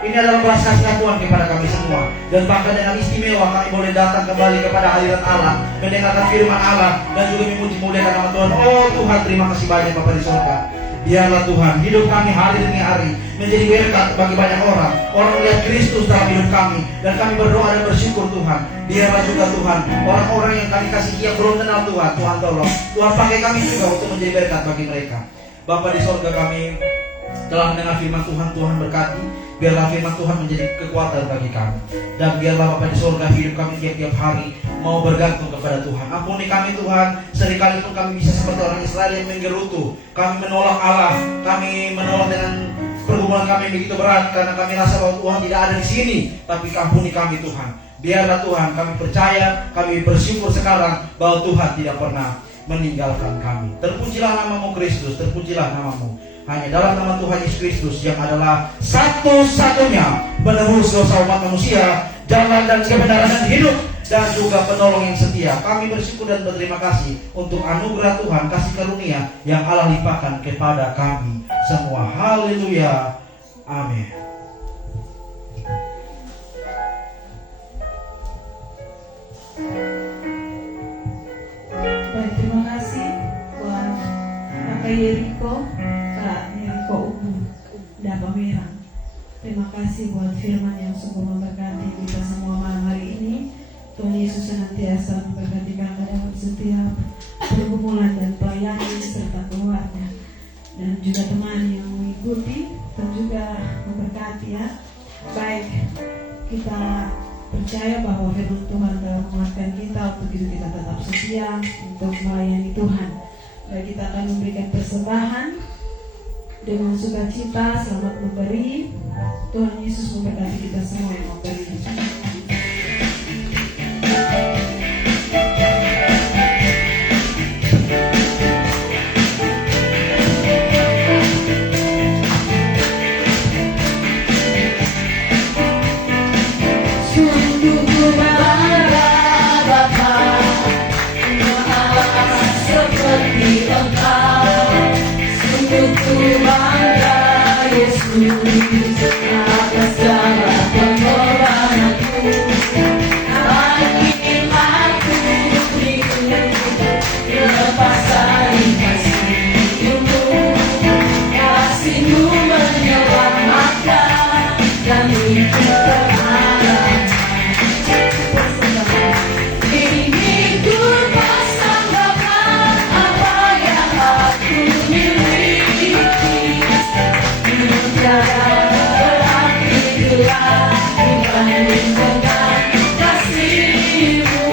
ini adalah belas kasihan Tuhan kepada kami semua. Dan bahkan dengan istimewa kami boleh datang kembali kepada hadirat Allah, mendengarkan firman Allah, dan juga memuji muliakan nama Tuhan. Oh Tuhan, terima kasih banyak Bapa di surga. Biarlah Tuhan hidup kami hari demi hari menjadi berkat bagi banyak orang. Orang melihat Kristus dalam hidup kami, dan kami berdoa dan bersyukur Tuhan. Biarlah juga Tuhan orang-orang yang kami kasihi yang belum kenal Tuhan, Tuhan tolong. Tuhan pakai kami juga untuk menjadi berkat bagi mereka. Bapa di sorga, kami telah mendengar firman Tuhan, Tuhan berkati. Biarlah firman Tuhan menjadi kekuatan bagi kami. Dan biarlah Bapa di sorga hidup kami tiap-tiap hari mau bergantung kepada Tuhan. Ampuni kami Tuhan, seringkali pun kami bisa seperti orang Israel yang menggerutu. Kami menolak Allah, kami menolak dengan pergumulan kami yang begitu berat, karena kami rasa bahwa Tuhan tidak ada di sini. Tapi ampuni kami Tuhan. Biarlah Tuhan, kami percaya, kami bersyukur sekarang bahwa Tuhan tidak pernah meninggalkan kami. Terpujilah namamu Kristus, terpujilah namamu. Hanya dalam nama Tuhan Yesus Kristus yang adalah satu-satunya penebus dosa umat manusia, jalan dan kebenaran dan hidup, dan juga penolong yang setia. Kami bersyukur dan berterima kasih untuk anugerah Tuhan, kasih karunia yang Allah limpahkan kepada kami semua. Haleluya. Amin. Baik, terima kasih buat Kakak Yeriko, Kak Yeriko Dapa Merah. Terima kasih buat firman yang sungguh memberkati kita semua malam hari ini. Tuhan Yesus senantiasa memberkati Kakak dalam setiap pergumulan dan pelayanan serta keluarga, dan juga teman yang mengikuti, dan juga memberkati ya. Baik, kita percaya bahwa firman Tuhan telah menguatkan kita, untuk itu kita tetap setia untuk melayani Tuhan. Baik, kita akan memberikan persembahan dengan sukacita. Selamat memberi. Tuhan Yesus memberkati kita semua yang memberi. Atas segala pengorbananku, bagi aku lepas dari kasih-Mu. Kasih-Mu menyelamatkan dan itu terhadap diriku. Persembahkan apa yang aku miliki, tiada berarti gelap dibanding dengan kasih-Mu.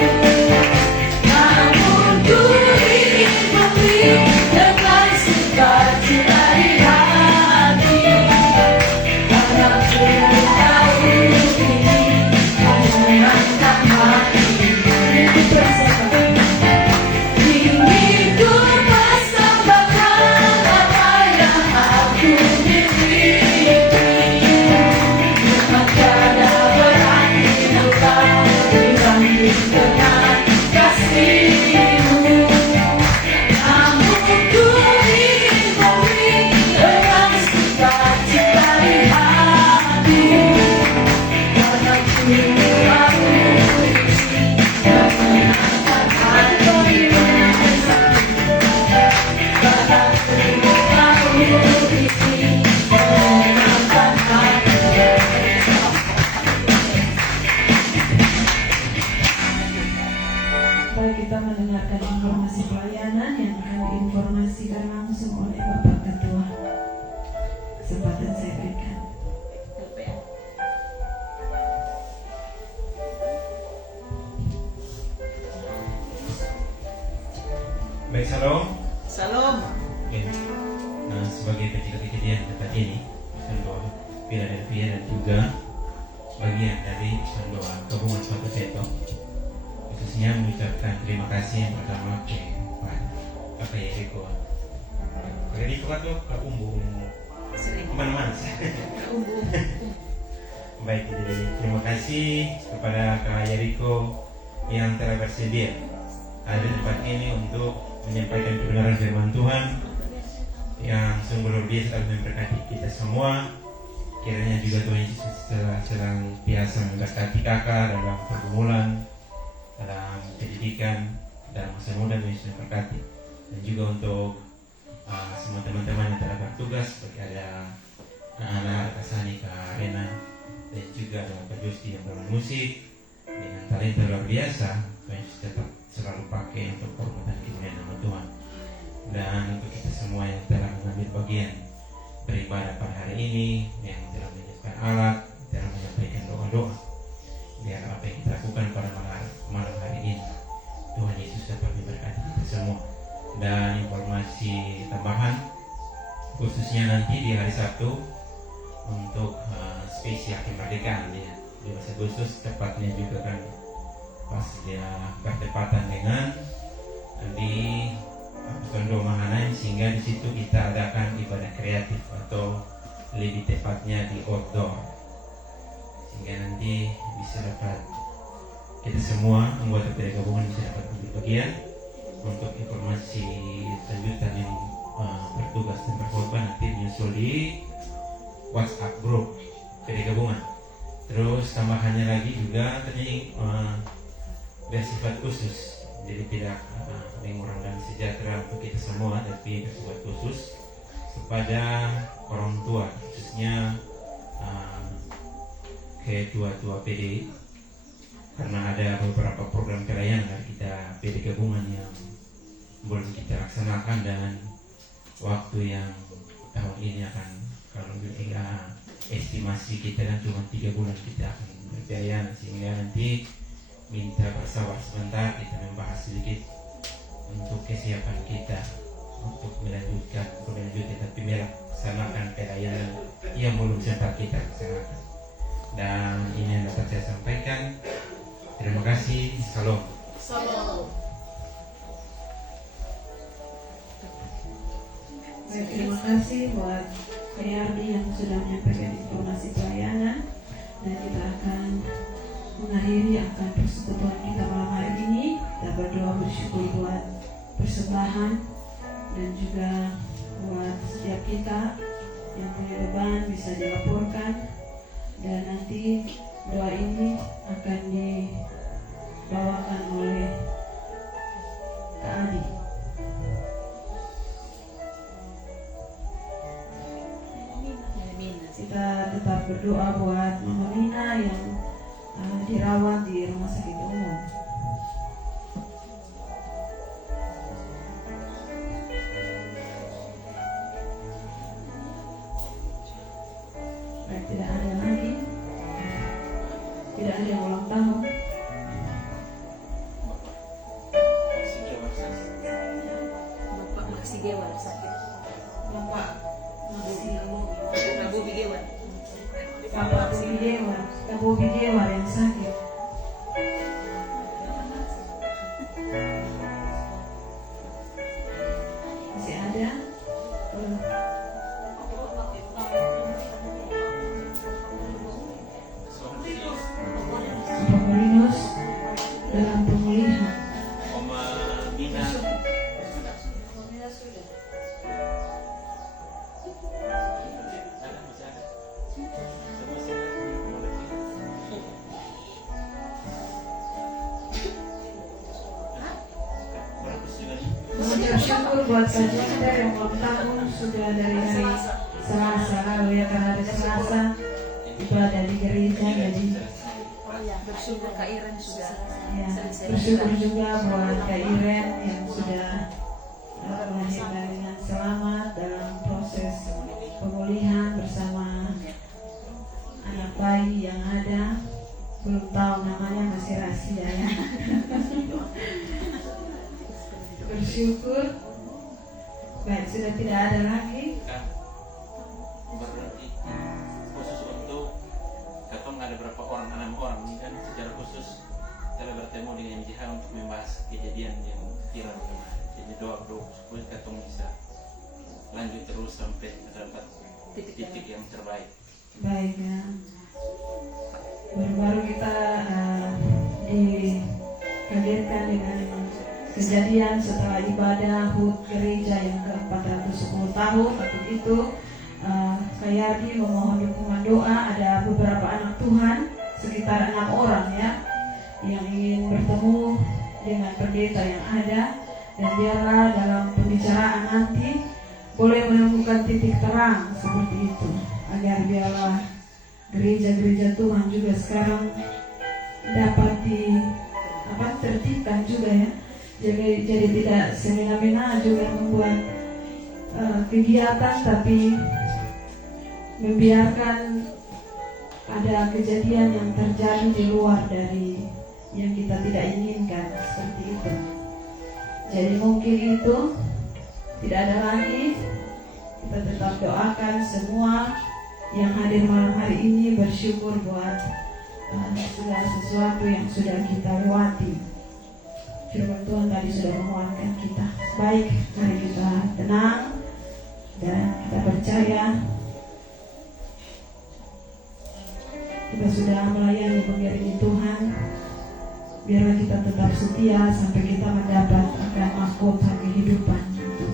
Namun ku ingin memberi dengan sukacita di hati, karena ku tahu ini menyenangkan hati-Mu. Ingin ku persembahkan apa yang aku miliki, tiada berarti gelap dibanding dengan kasih-Mu. Namun ku ingin memberi dengan sukacita di hati, karena ku tahu isi menyenangkan hati-Mu. Karena ku tahu isi menyenangkan hati-Mu. Baik, kita mendengarkan informasi pelayanan yang akan diinformasikan langsung oleh Bapak Ketua. Kesempatan saya berikan. Baik, salam. Salam. Oke. Nah, sebagai kejadian tempat ini, pesan doa Philadelphia dan juga bagian dari pesan doa gabungan suatu seto, khususnya mengucapkan terima kasih yang pertama ke Pak Yeriko. Pak Yeriko kan tuh Pak Umbu Sering kemana-mana. umum. Baik, jadi terima kasih kepada Kak Yeriko yang telah bersedia ada di tempat ini untuk menyampaikan kebenaran firman Tuhan yang sungguh luar biasa telah memberkati kita semua. Kiranya juga Tuhan Yesus sedang biasa memberkati kakak dalam pergumulan, dalam pendidikan, dalam masa muda. Tuhan Yesus memberkati, dan juga untuk semua teman-teman yang telah bertugas, seperti ada anak-anak Kasani, Kak Rena, dan juga ada Pak Justi yang bermain musik dengan talenta luar biasa. Tuhan Yesus tetap selalu pakai untuk kehormatan kemuliaan nama Tuhan. Dan untuk kita semua yang telah mengambil bagian beribadah pada hari ini, yang telah menyiapkan alat, telah menyampaikan doa-doa, biar apa yang kita lakukan pada malam hari ini Tuhan Yesus dapat memberkati kita semua. Dan informasi tambahan, khususnya nanti di hari Sabtu untuk spesial kemerdekaan ya, 12 Agustus tepatnya juga kan pas dia bertepatan dengan di Tondo Mahanaim, sehingga di situ kita adakan ibadah kreatif atau lebih tepatnya di outdoor, sehingga nanti bisa dapat kita semua anggota PDK Gabungan bisa dapat ambil bagian. Untuk informasi lanjutan yang bertugas dan berkorban nanti menyusul di WhatsApp group PDK Gabungan. Terus tambahannya lagi juga tadi bersifat khusus, jadi tidak mengurang dan sejahtera untuk kita semua, tapi bersifat khusus kepada orang tua, khususnya ketua-tua PD, karena ada beberapa program pelayanan dari kita PD Gabungan yang belum kita laksanakan, dan waktu yang tahun ini akan, kalau estimasi kita kan cuma 3 bulan kita akan berpelayanan, sehingga nanti minta bersabar sebentar, kita membahas sedikit untuk kesiapan kita untuk melanjutkan, tapi melaksanakan pelayanan yang belum sempat kita laksanakan. Dan ini yang dapat saya sampaikan. Terima kasih. Salam. Baik, terima kasih buat Kak Yardi yang sudah menyampaikan informasi pelayanan, dan kita akan mengakhiri akan persekutuan kita malam hari ini. Kita berdoa bersyukur buat persembahan dan juga buat setiap kita yang punya beban bisa dilaporkan, dan nanti doa ini akan dibawakan oleh Kak Adi. Kita tetap berdoa buat Mama Mina yang dirawat di rumah sakit umum. Baik, tidak ada lagi. Tidak ada yang ulang tahun. Bapak Maksi Gewan sakit. Bapak masih Prabu Bigewan. Bapak Bobi Dewa yang sakit. Masih ada? Pemulinus dalam pemulihan. Oma Mina. Mengucap syukur buat saudara yang ulang tahun sudah dari hari Selasa lalu ya, karena hari Selasa ibadah di gereja, jadi Bersyukur Kak Iren sudah ya, selesai. bersyukur juga buat Kak Iren yang sudah melahirkan dengan selamat dalam proses pemulihan bersama anak bayi yang ada, belum tahu namanya, masih rahasia ya. Bersyukur. Baik, sudah tidak ada lagi. Berarti khusus untuk ketemu ada berapa orang, 6 orang ini kan secara khusus telah bertemu dengan MJH untuk membahas kejadian yang viral kemarin. Jadi doa supaya ketemu bisa lanjut terus sampai terdapat titik yang terbaik. Baik ya. Baru-baru kita dikagetkan dengan kejadian setelah ibadah HUT gereja yang ke-410 tahun. Untuk itu Kak Yardi memohon dukungan doa. Ada beberapa anak Tuhan, sekitar 6 orang ya, yang ingin bertemu dengan pendeta yang ada, dan biarlah dalam pembicaraan nanti boleh menemukan titik terang seperti itu, agar biarlah gereja-gereja Tuhan juga sekarang dapat tertibkan juga ya. Jadi tidak semena-mena juga membuat kegiatan, tapi membiarkan ada kejadian yang terjadi di luar dari yang kita tidak inginkan, seperti itu. Jadi mungkin itu tidak ada lagi. Kita tetap doakan semua yang hadir malam hari ini, bersyukur buat segala sesuatu yang sudah kita lewati. Firman Tuhan tadi sudah menguatkan kita. Baik, mari kita tenang dan kita percaya kita sudah melayani mengiringi Tuhan. Biarlah kita tetap setia sampai kita mendapat akan mahkota kehidupan itu.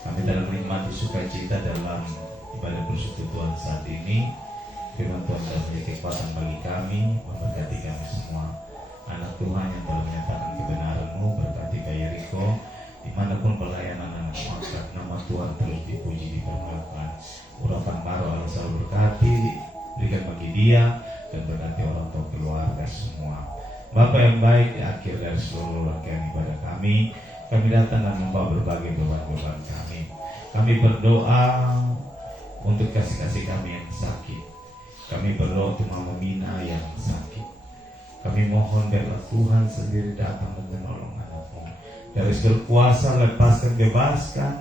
Kami dalam menikmati sukacita dalam ibadah persekutuan saat ini. Firman Tuhan telah menjadi kekuatan bagi kami, memberkati kami semua. Anak Tuhan yang telah menyatakan kebenaran-Mu, berkati Kak Yeriko, dimanapun pelayanan anak angkat, nama Tuhan terus dipuji, dipermuliakan. Urapan baru Allah selalu berkati, berikan bagi dia, dan berkati orang tua keluarga semua. Bapa yang baik, di akhir dari seluruh rangkaian ibadah kami datang dan membawa berbagai beban-beban kami. Kami berdoa untuk kasih-kasih kami yang sakit. Kami berdoa untuk Mama Mina yang sakit. Kami mohon biarlah Tuhan sendiri datang dan menolong anakmu. Dari segala kuasa lepaskan, bebaskan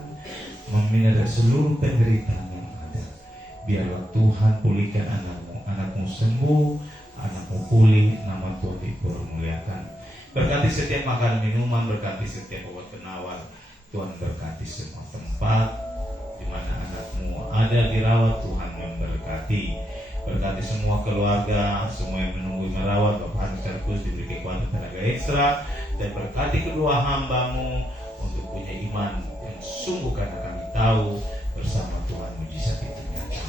Mama Mina dari seluruh penderitaan yang ada. Biarlah Tuhan pulihkan anakmu sembuh, anakmu pulih, nama Tuhan dipermuliakan. Berkati setiap makanan minuman, berkati setiap obat penawar. Tuhan berkati semua tempat di mana anakmu ada dirawat, Tuhan memberkati. Berkati semua keluarga, semua yang menunggu merawat, Bapak Hans Karkus diberi kekuatan tenaga ekstra. Dan berkati kedua hamba-Mu untuk punya iman yang sungguh, karena kami tahu bersama Tuhan mujizat itu nyata.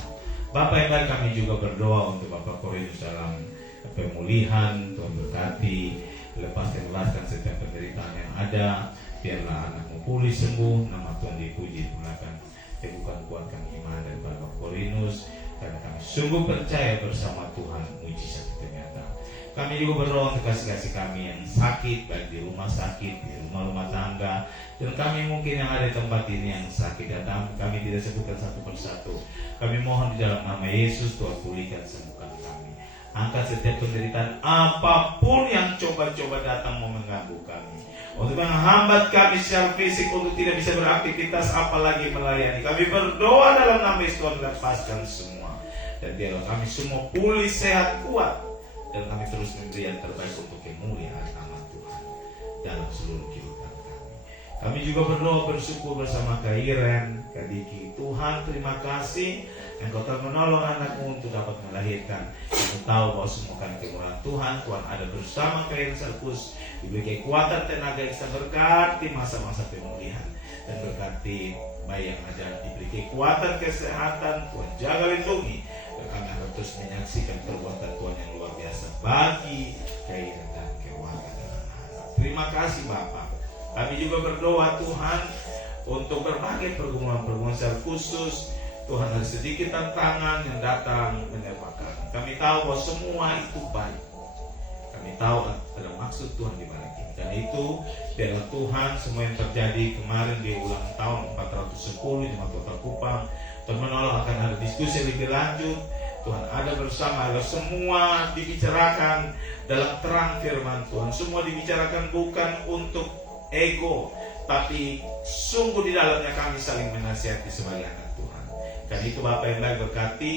Bapak yang baik, kami juga berdoa untuk Bapak Korinus dalam pemulihan. Tuhan berkati, lepaskan setiap penderitaan yang ada. Biarlah anakmu pulih sembuh, nama Tuhan dipuji, dimuliakan. Teguhkan, kuatkan iman dari Bapak Korinus, karena kami sungguh percaya bersama Tuhan mujizat itu nyata. Kami juga berdoa untuk kasih-kasih kami yang sakit, baik di rumah sakit, di rumah tangga, dan kami mungkin yang ada di tempat ini yang sakit, dan kami tidak sebutkan satu persatu. Kami mohon di dalam nama Yesus, Tuhan pulihkan, sembuhkan kami. Angkat setiap penderitaan apapun yang coba-coba datang mau mengganggu kami, untuk menghambat kami secara fisik, untuk tidak bisa beraktivitas apalagi melayani. Kami berdoa dalam nama Yesus, Tuhan lepaskan semua. Dan biarlah kami semua pulih, sehat, kuat, dan kami terus memberi yang terbaik untuk kemuliaan nama Tuhan dalam seluruh kehidupan kami. Kami juga berdoa bersyukur bersama Kak Iren, Kak Diki. Tuhan, terima kasih Engkau telah menolong anakmu untuk dapat melahirkan. Kami tahu bahwa semua kami kemurahan Tuhan. Tuhan ada bersama Kak Iren Sarkus, diberi kekuatan tenaga yang berkati masa-masa pemulihan, dan berkati bayi yang ada diberi kekuatan kesehatan. Tuhan jaga, lindungi, dan kami akan terus menyaksikan perbuatan Tuhan yang luar biasa bagi Kairan dan keluarga dengan harap. Terima kasih Bapak. Kami juga berdoa Tuhan untuk berbagai pergumulan secara khusus. Tuhan, ada sedikit tantangan yang datang menyertakan. Kami tahu bahwa semua itu baik. Kami tahu ada maksud Tuhan di balik ini. Dan itu biarlah Tuhan semua yang terjadi kemarin di ulang tahun 410 di Kota Kupang, Tuhan menolong akan ada diskusi lebih lanjut. Tuhan ada bersama, ada semua dibicarakan dalam terang firman Tuhan. Semua dibicarakan bukan untuk ego, tapi sungguh di dalamnya kami saling menasihati sebagai anak Tuhan. Dan itu Bapak yang baik, berkati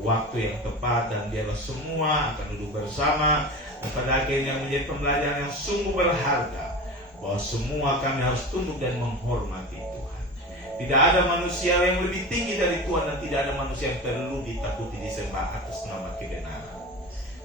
waktu yang tepat, dan biarlah semua akan duduk bersama. Dan pada akhirnya menjadi pembelajaran yang sungguh berharga, bahwa semua kami harus tunduk dan menghormati Tuhan. Tidak ada manusia yang lebih tinggi dari Tuhan, dan tidak ada manusia yang perlu ditakuti disembah atas nama kebenaran.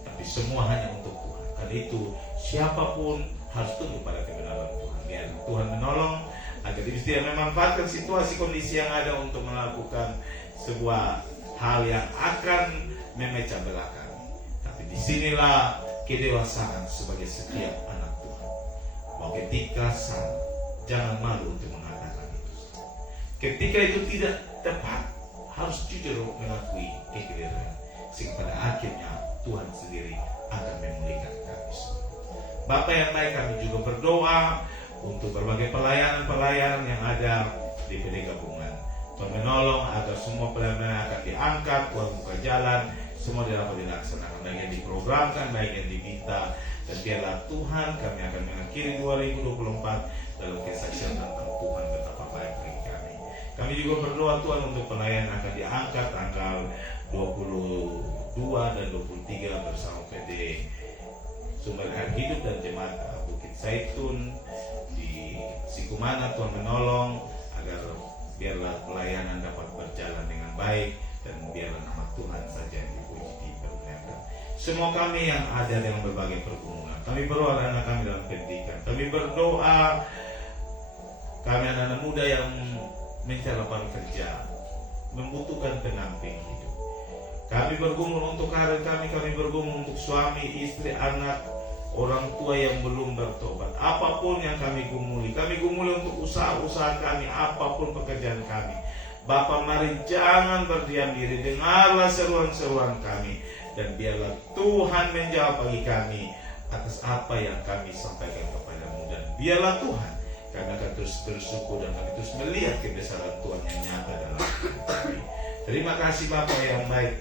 Tapi semua hanya untuk Tuhan. Karena itu siapapun harus tunduk pada kebenaran Tuhan. Biar Tuhan menolong agar tidak memanfaatkan situasi kondisi yang ada untuk melakukan sebuah hal yang akan memecah belah kami. Tapi disinilah kedewasaan sebagai setiap anak Tuhan. Bahwa ketika salah, jangan malu untuk mengatakan itu. Ketika itu tidak tepat, harus jujur mengakui kekeliruan. Sehingga pada akhirnya Tuhan sendiri akan memulihkan kami semua. Bapak yang baik, kami juga berdoa untuk berbagai pelayanan-pelayanan yang ada di PD Gabungan. Tuhan menolong agar semua pelayanan akan diangkat, Tuhan buka jalan, semua dapat dilaksanakan, baik yang diprogramkan, baik yang diminta. Dan biarlah Tuhan, kami akan mengakhiri 2024 dalam kesaksian tentang Tuhan betapa baik bagi kami. Kami juga berdoa Tuhan untuk pelayanan akan diangkat tanggal 22 dan 23 bersama PD Sumber Air Hidup dan Jemaat Bukit Zaitun di Sikumana. Tuhan menolong agar biarlah pelayanan dapat berjalan dengan baik, dan biarlah nama Tuhan saja yang dipuji, dipermuliakan. Semua kami yang ada dengan berbagai pergumulan, kami berdoa anak kami dalam pendidikan, kami berdoa kami anak-anak muda yang mencari lapangan kerja, membutuhkan pendamping hidup. Kami bergumul untuk karir kami bergumul untuk suami, istri, anak, orang tua yang belum bertobat. Apapun yang kami gumuli untuk usaha-usaha kami, apapun pekerjaan kami. Bapa, mari jangan berdiam diri, dengarlah seruan-seruan kami, dan biarlah Tuhan menjawab bagi kami atas apa yang kami sampaikan kepadamu. Dan biarlah Tuhan, kami akan terus bersyukur dan kami terus melihat kebesaran Tuhan yang nyata dalam hidup kami. Terima kasih Bapa yang baik.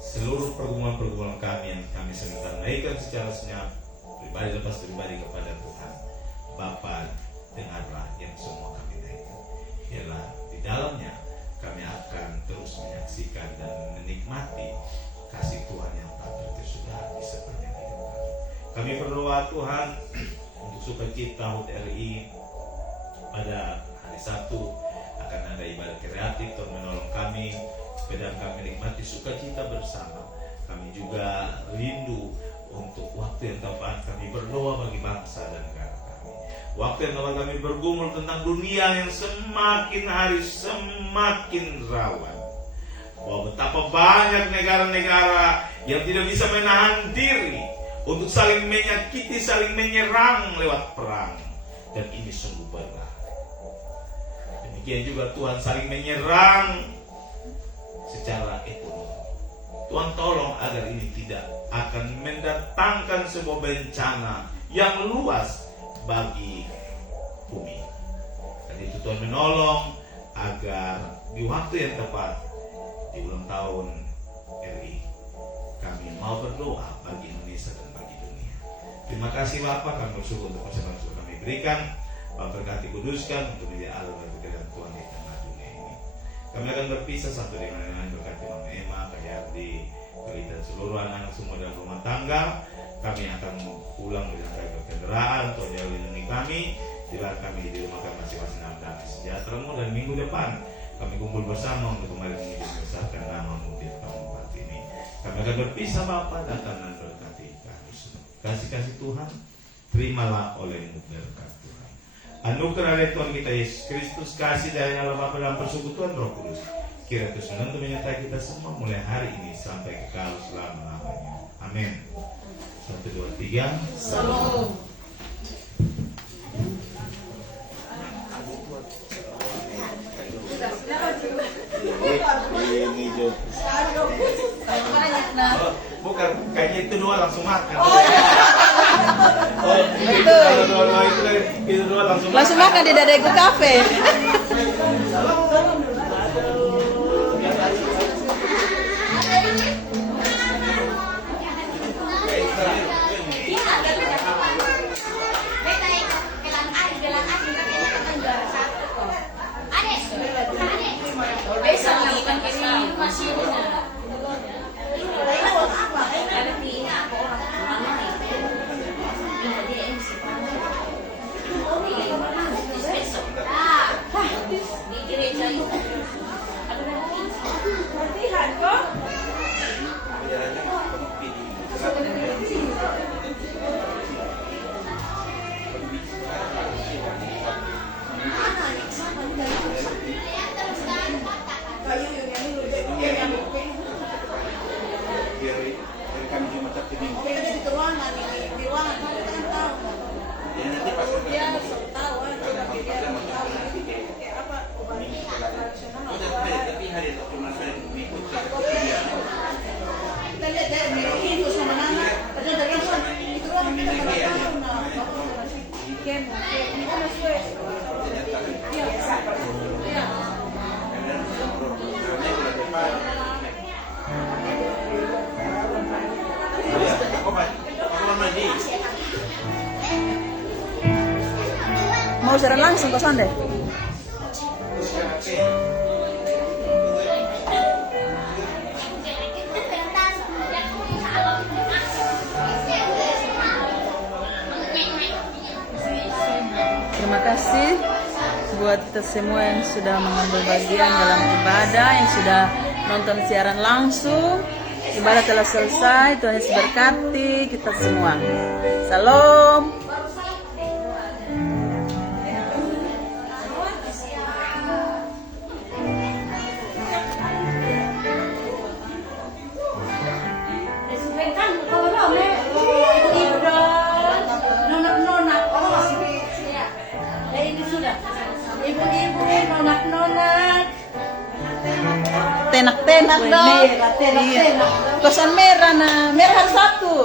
Seluruh pergumulan-pergumulan kami yang kami sering naikkan secara senyap, pribadi lepas pribadi kepada Tuhan. Bapa, dengarlah yang semua kami naikkan. Biarlah di dalamnya kami akan terus menyaksikan dan menikmati kasih Tuhan yang tak tersudah di sepanjang hidup kami. Kami berdoa Tuhan untuk sukacita HUT RI pada hari Sabtu akan ada ibadah kreatif. Tuhan menolong kami, dan kami nikmati sukacita bersama. Kami juga rindu untuk waktu yang tepat kami berdoa bagi bangsa dan negara kami. Waktu yang tepat kami bergumul tentang dunia yang semakin hari semakin rawan. Bahwa betapa banyak negara-negara yang tidak bisa menahan diri untuk saling menyakiti, saling menyerang lewat perang. Dan ini sungguh berat. Demikian juga Tuhan saling menyerang secara ekonomi. Tuhan tolong agar ini tidak akan mendatangkan sebuah bencana yang luas bagi bumi. Dan itu Tuhan menolong agar di waktu yang tepat, di ulang tahun RI, kami mau berdoa bagi Indonesia dan bagi dunia. Terima kasih Bapak, kami bersyukur untuk persembahan yang sudah kami berikan. Bapak berkati, kuduskan untuk menjadi Allah dan pekerjaan Tuhan di tengah dunia ini. Kami akan berpisah satu dengan lain, berkati Mama Emma, Kak Yardi, Kali dan seluruh anak-anak semua dalam rumah tangga. Kami akan pulang dengan baik berkendaraan, Tuhan jauh lindungi kami. Silakan kami di rumah kami masing-masing dalam damai sejahtera-Mu, dan minggu depan kami kumpul bersama untuk kembali mengirim besarkan nama-Mu di tempat ini. Kami akan berpisah Bapa, datang dan berkati kami semua. Kasih-kasih Tuhan, terimalah oleh-Mu berkat Tuhan. Anugerah dari Tuhan kita Yesus Kristus, kasih dari Allah Bapa dalam persekutuan Roh Kudus, kiranya terus menuntun menyertai kita semua mulai hari ini sampai kekal selama-lamanya. Amin. 1, 2, 3. Salam. Bukan, kayaknya itu dua langsung makan. Itu dua langsung makan di Dadegu Cafe. Mau siaran langsung ke Sonde? Terima kasih buat kita semua yang sudah mengambil bagian dalam ibadah, yang sudah nonton siaran langsung. Ibadah telah selesai, Tuhan Yesus berkati kita semua. Salam. tenak-tenak dong. Merah, tenak-tenak. Iya. Kosan merah nah, merah harus satu.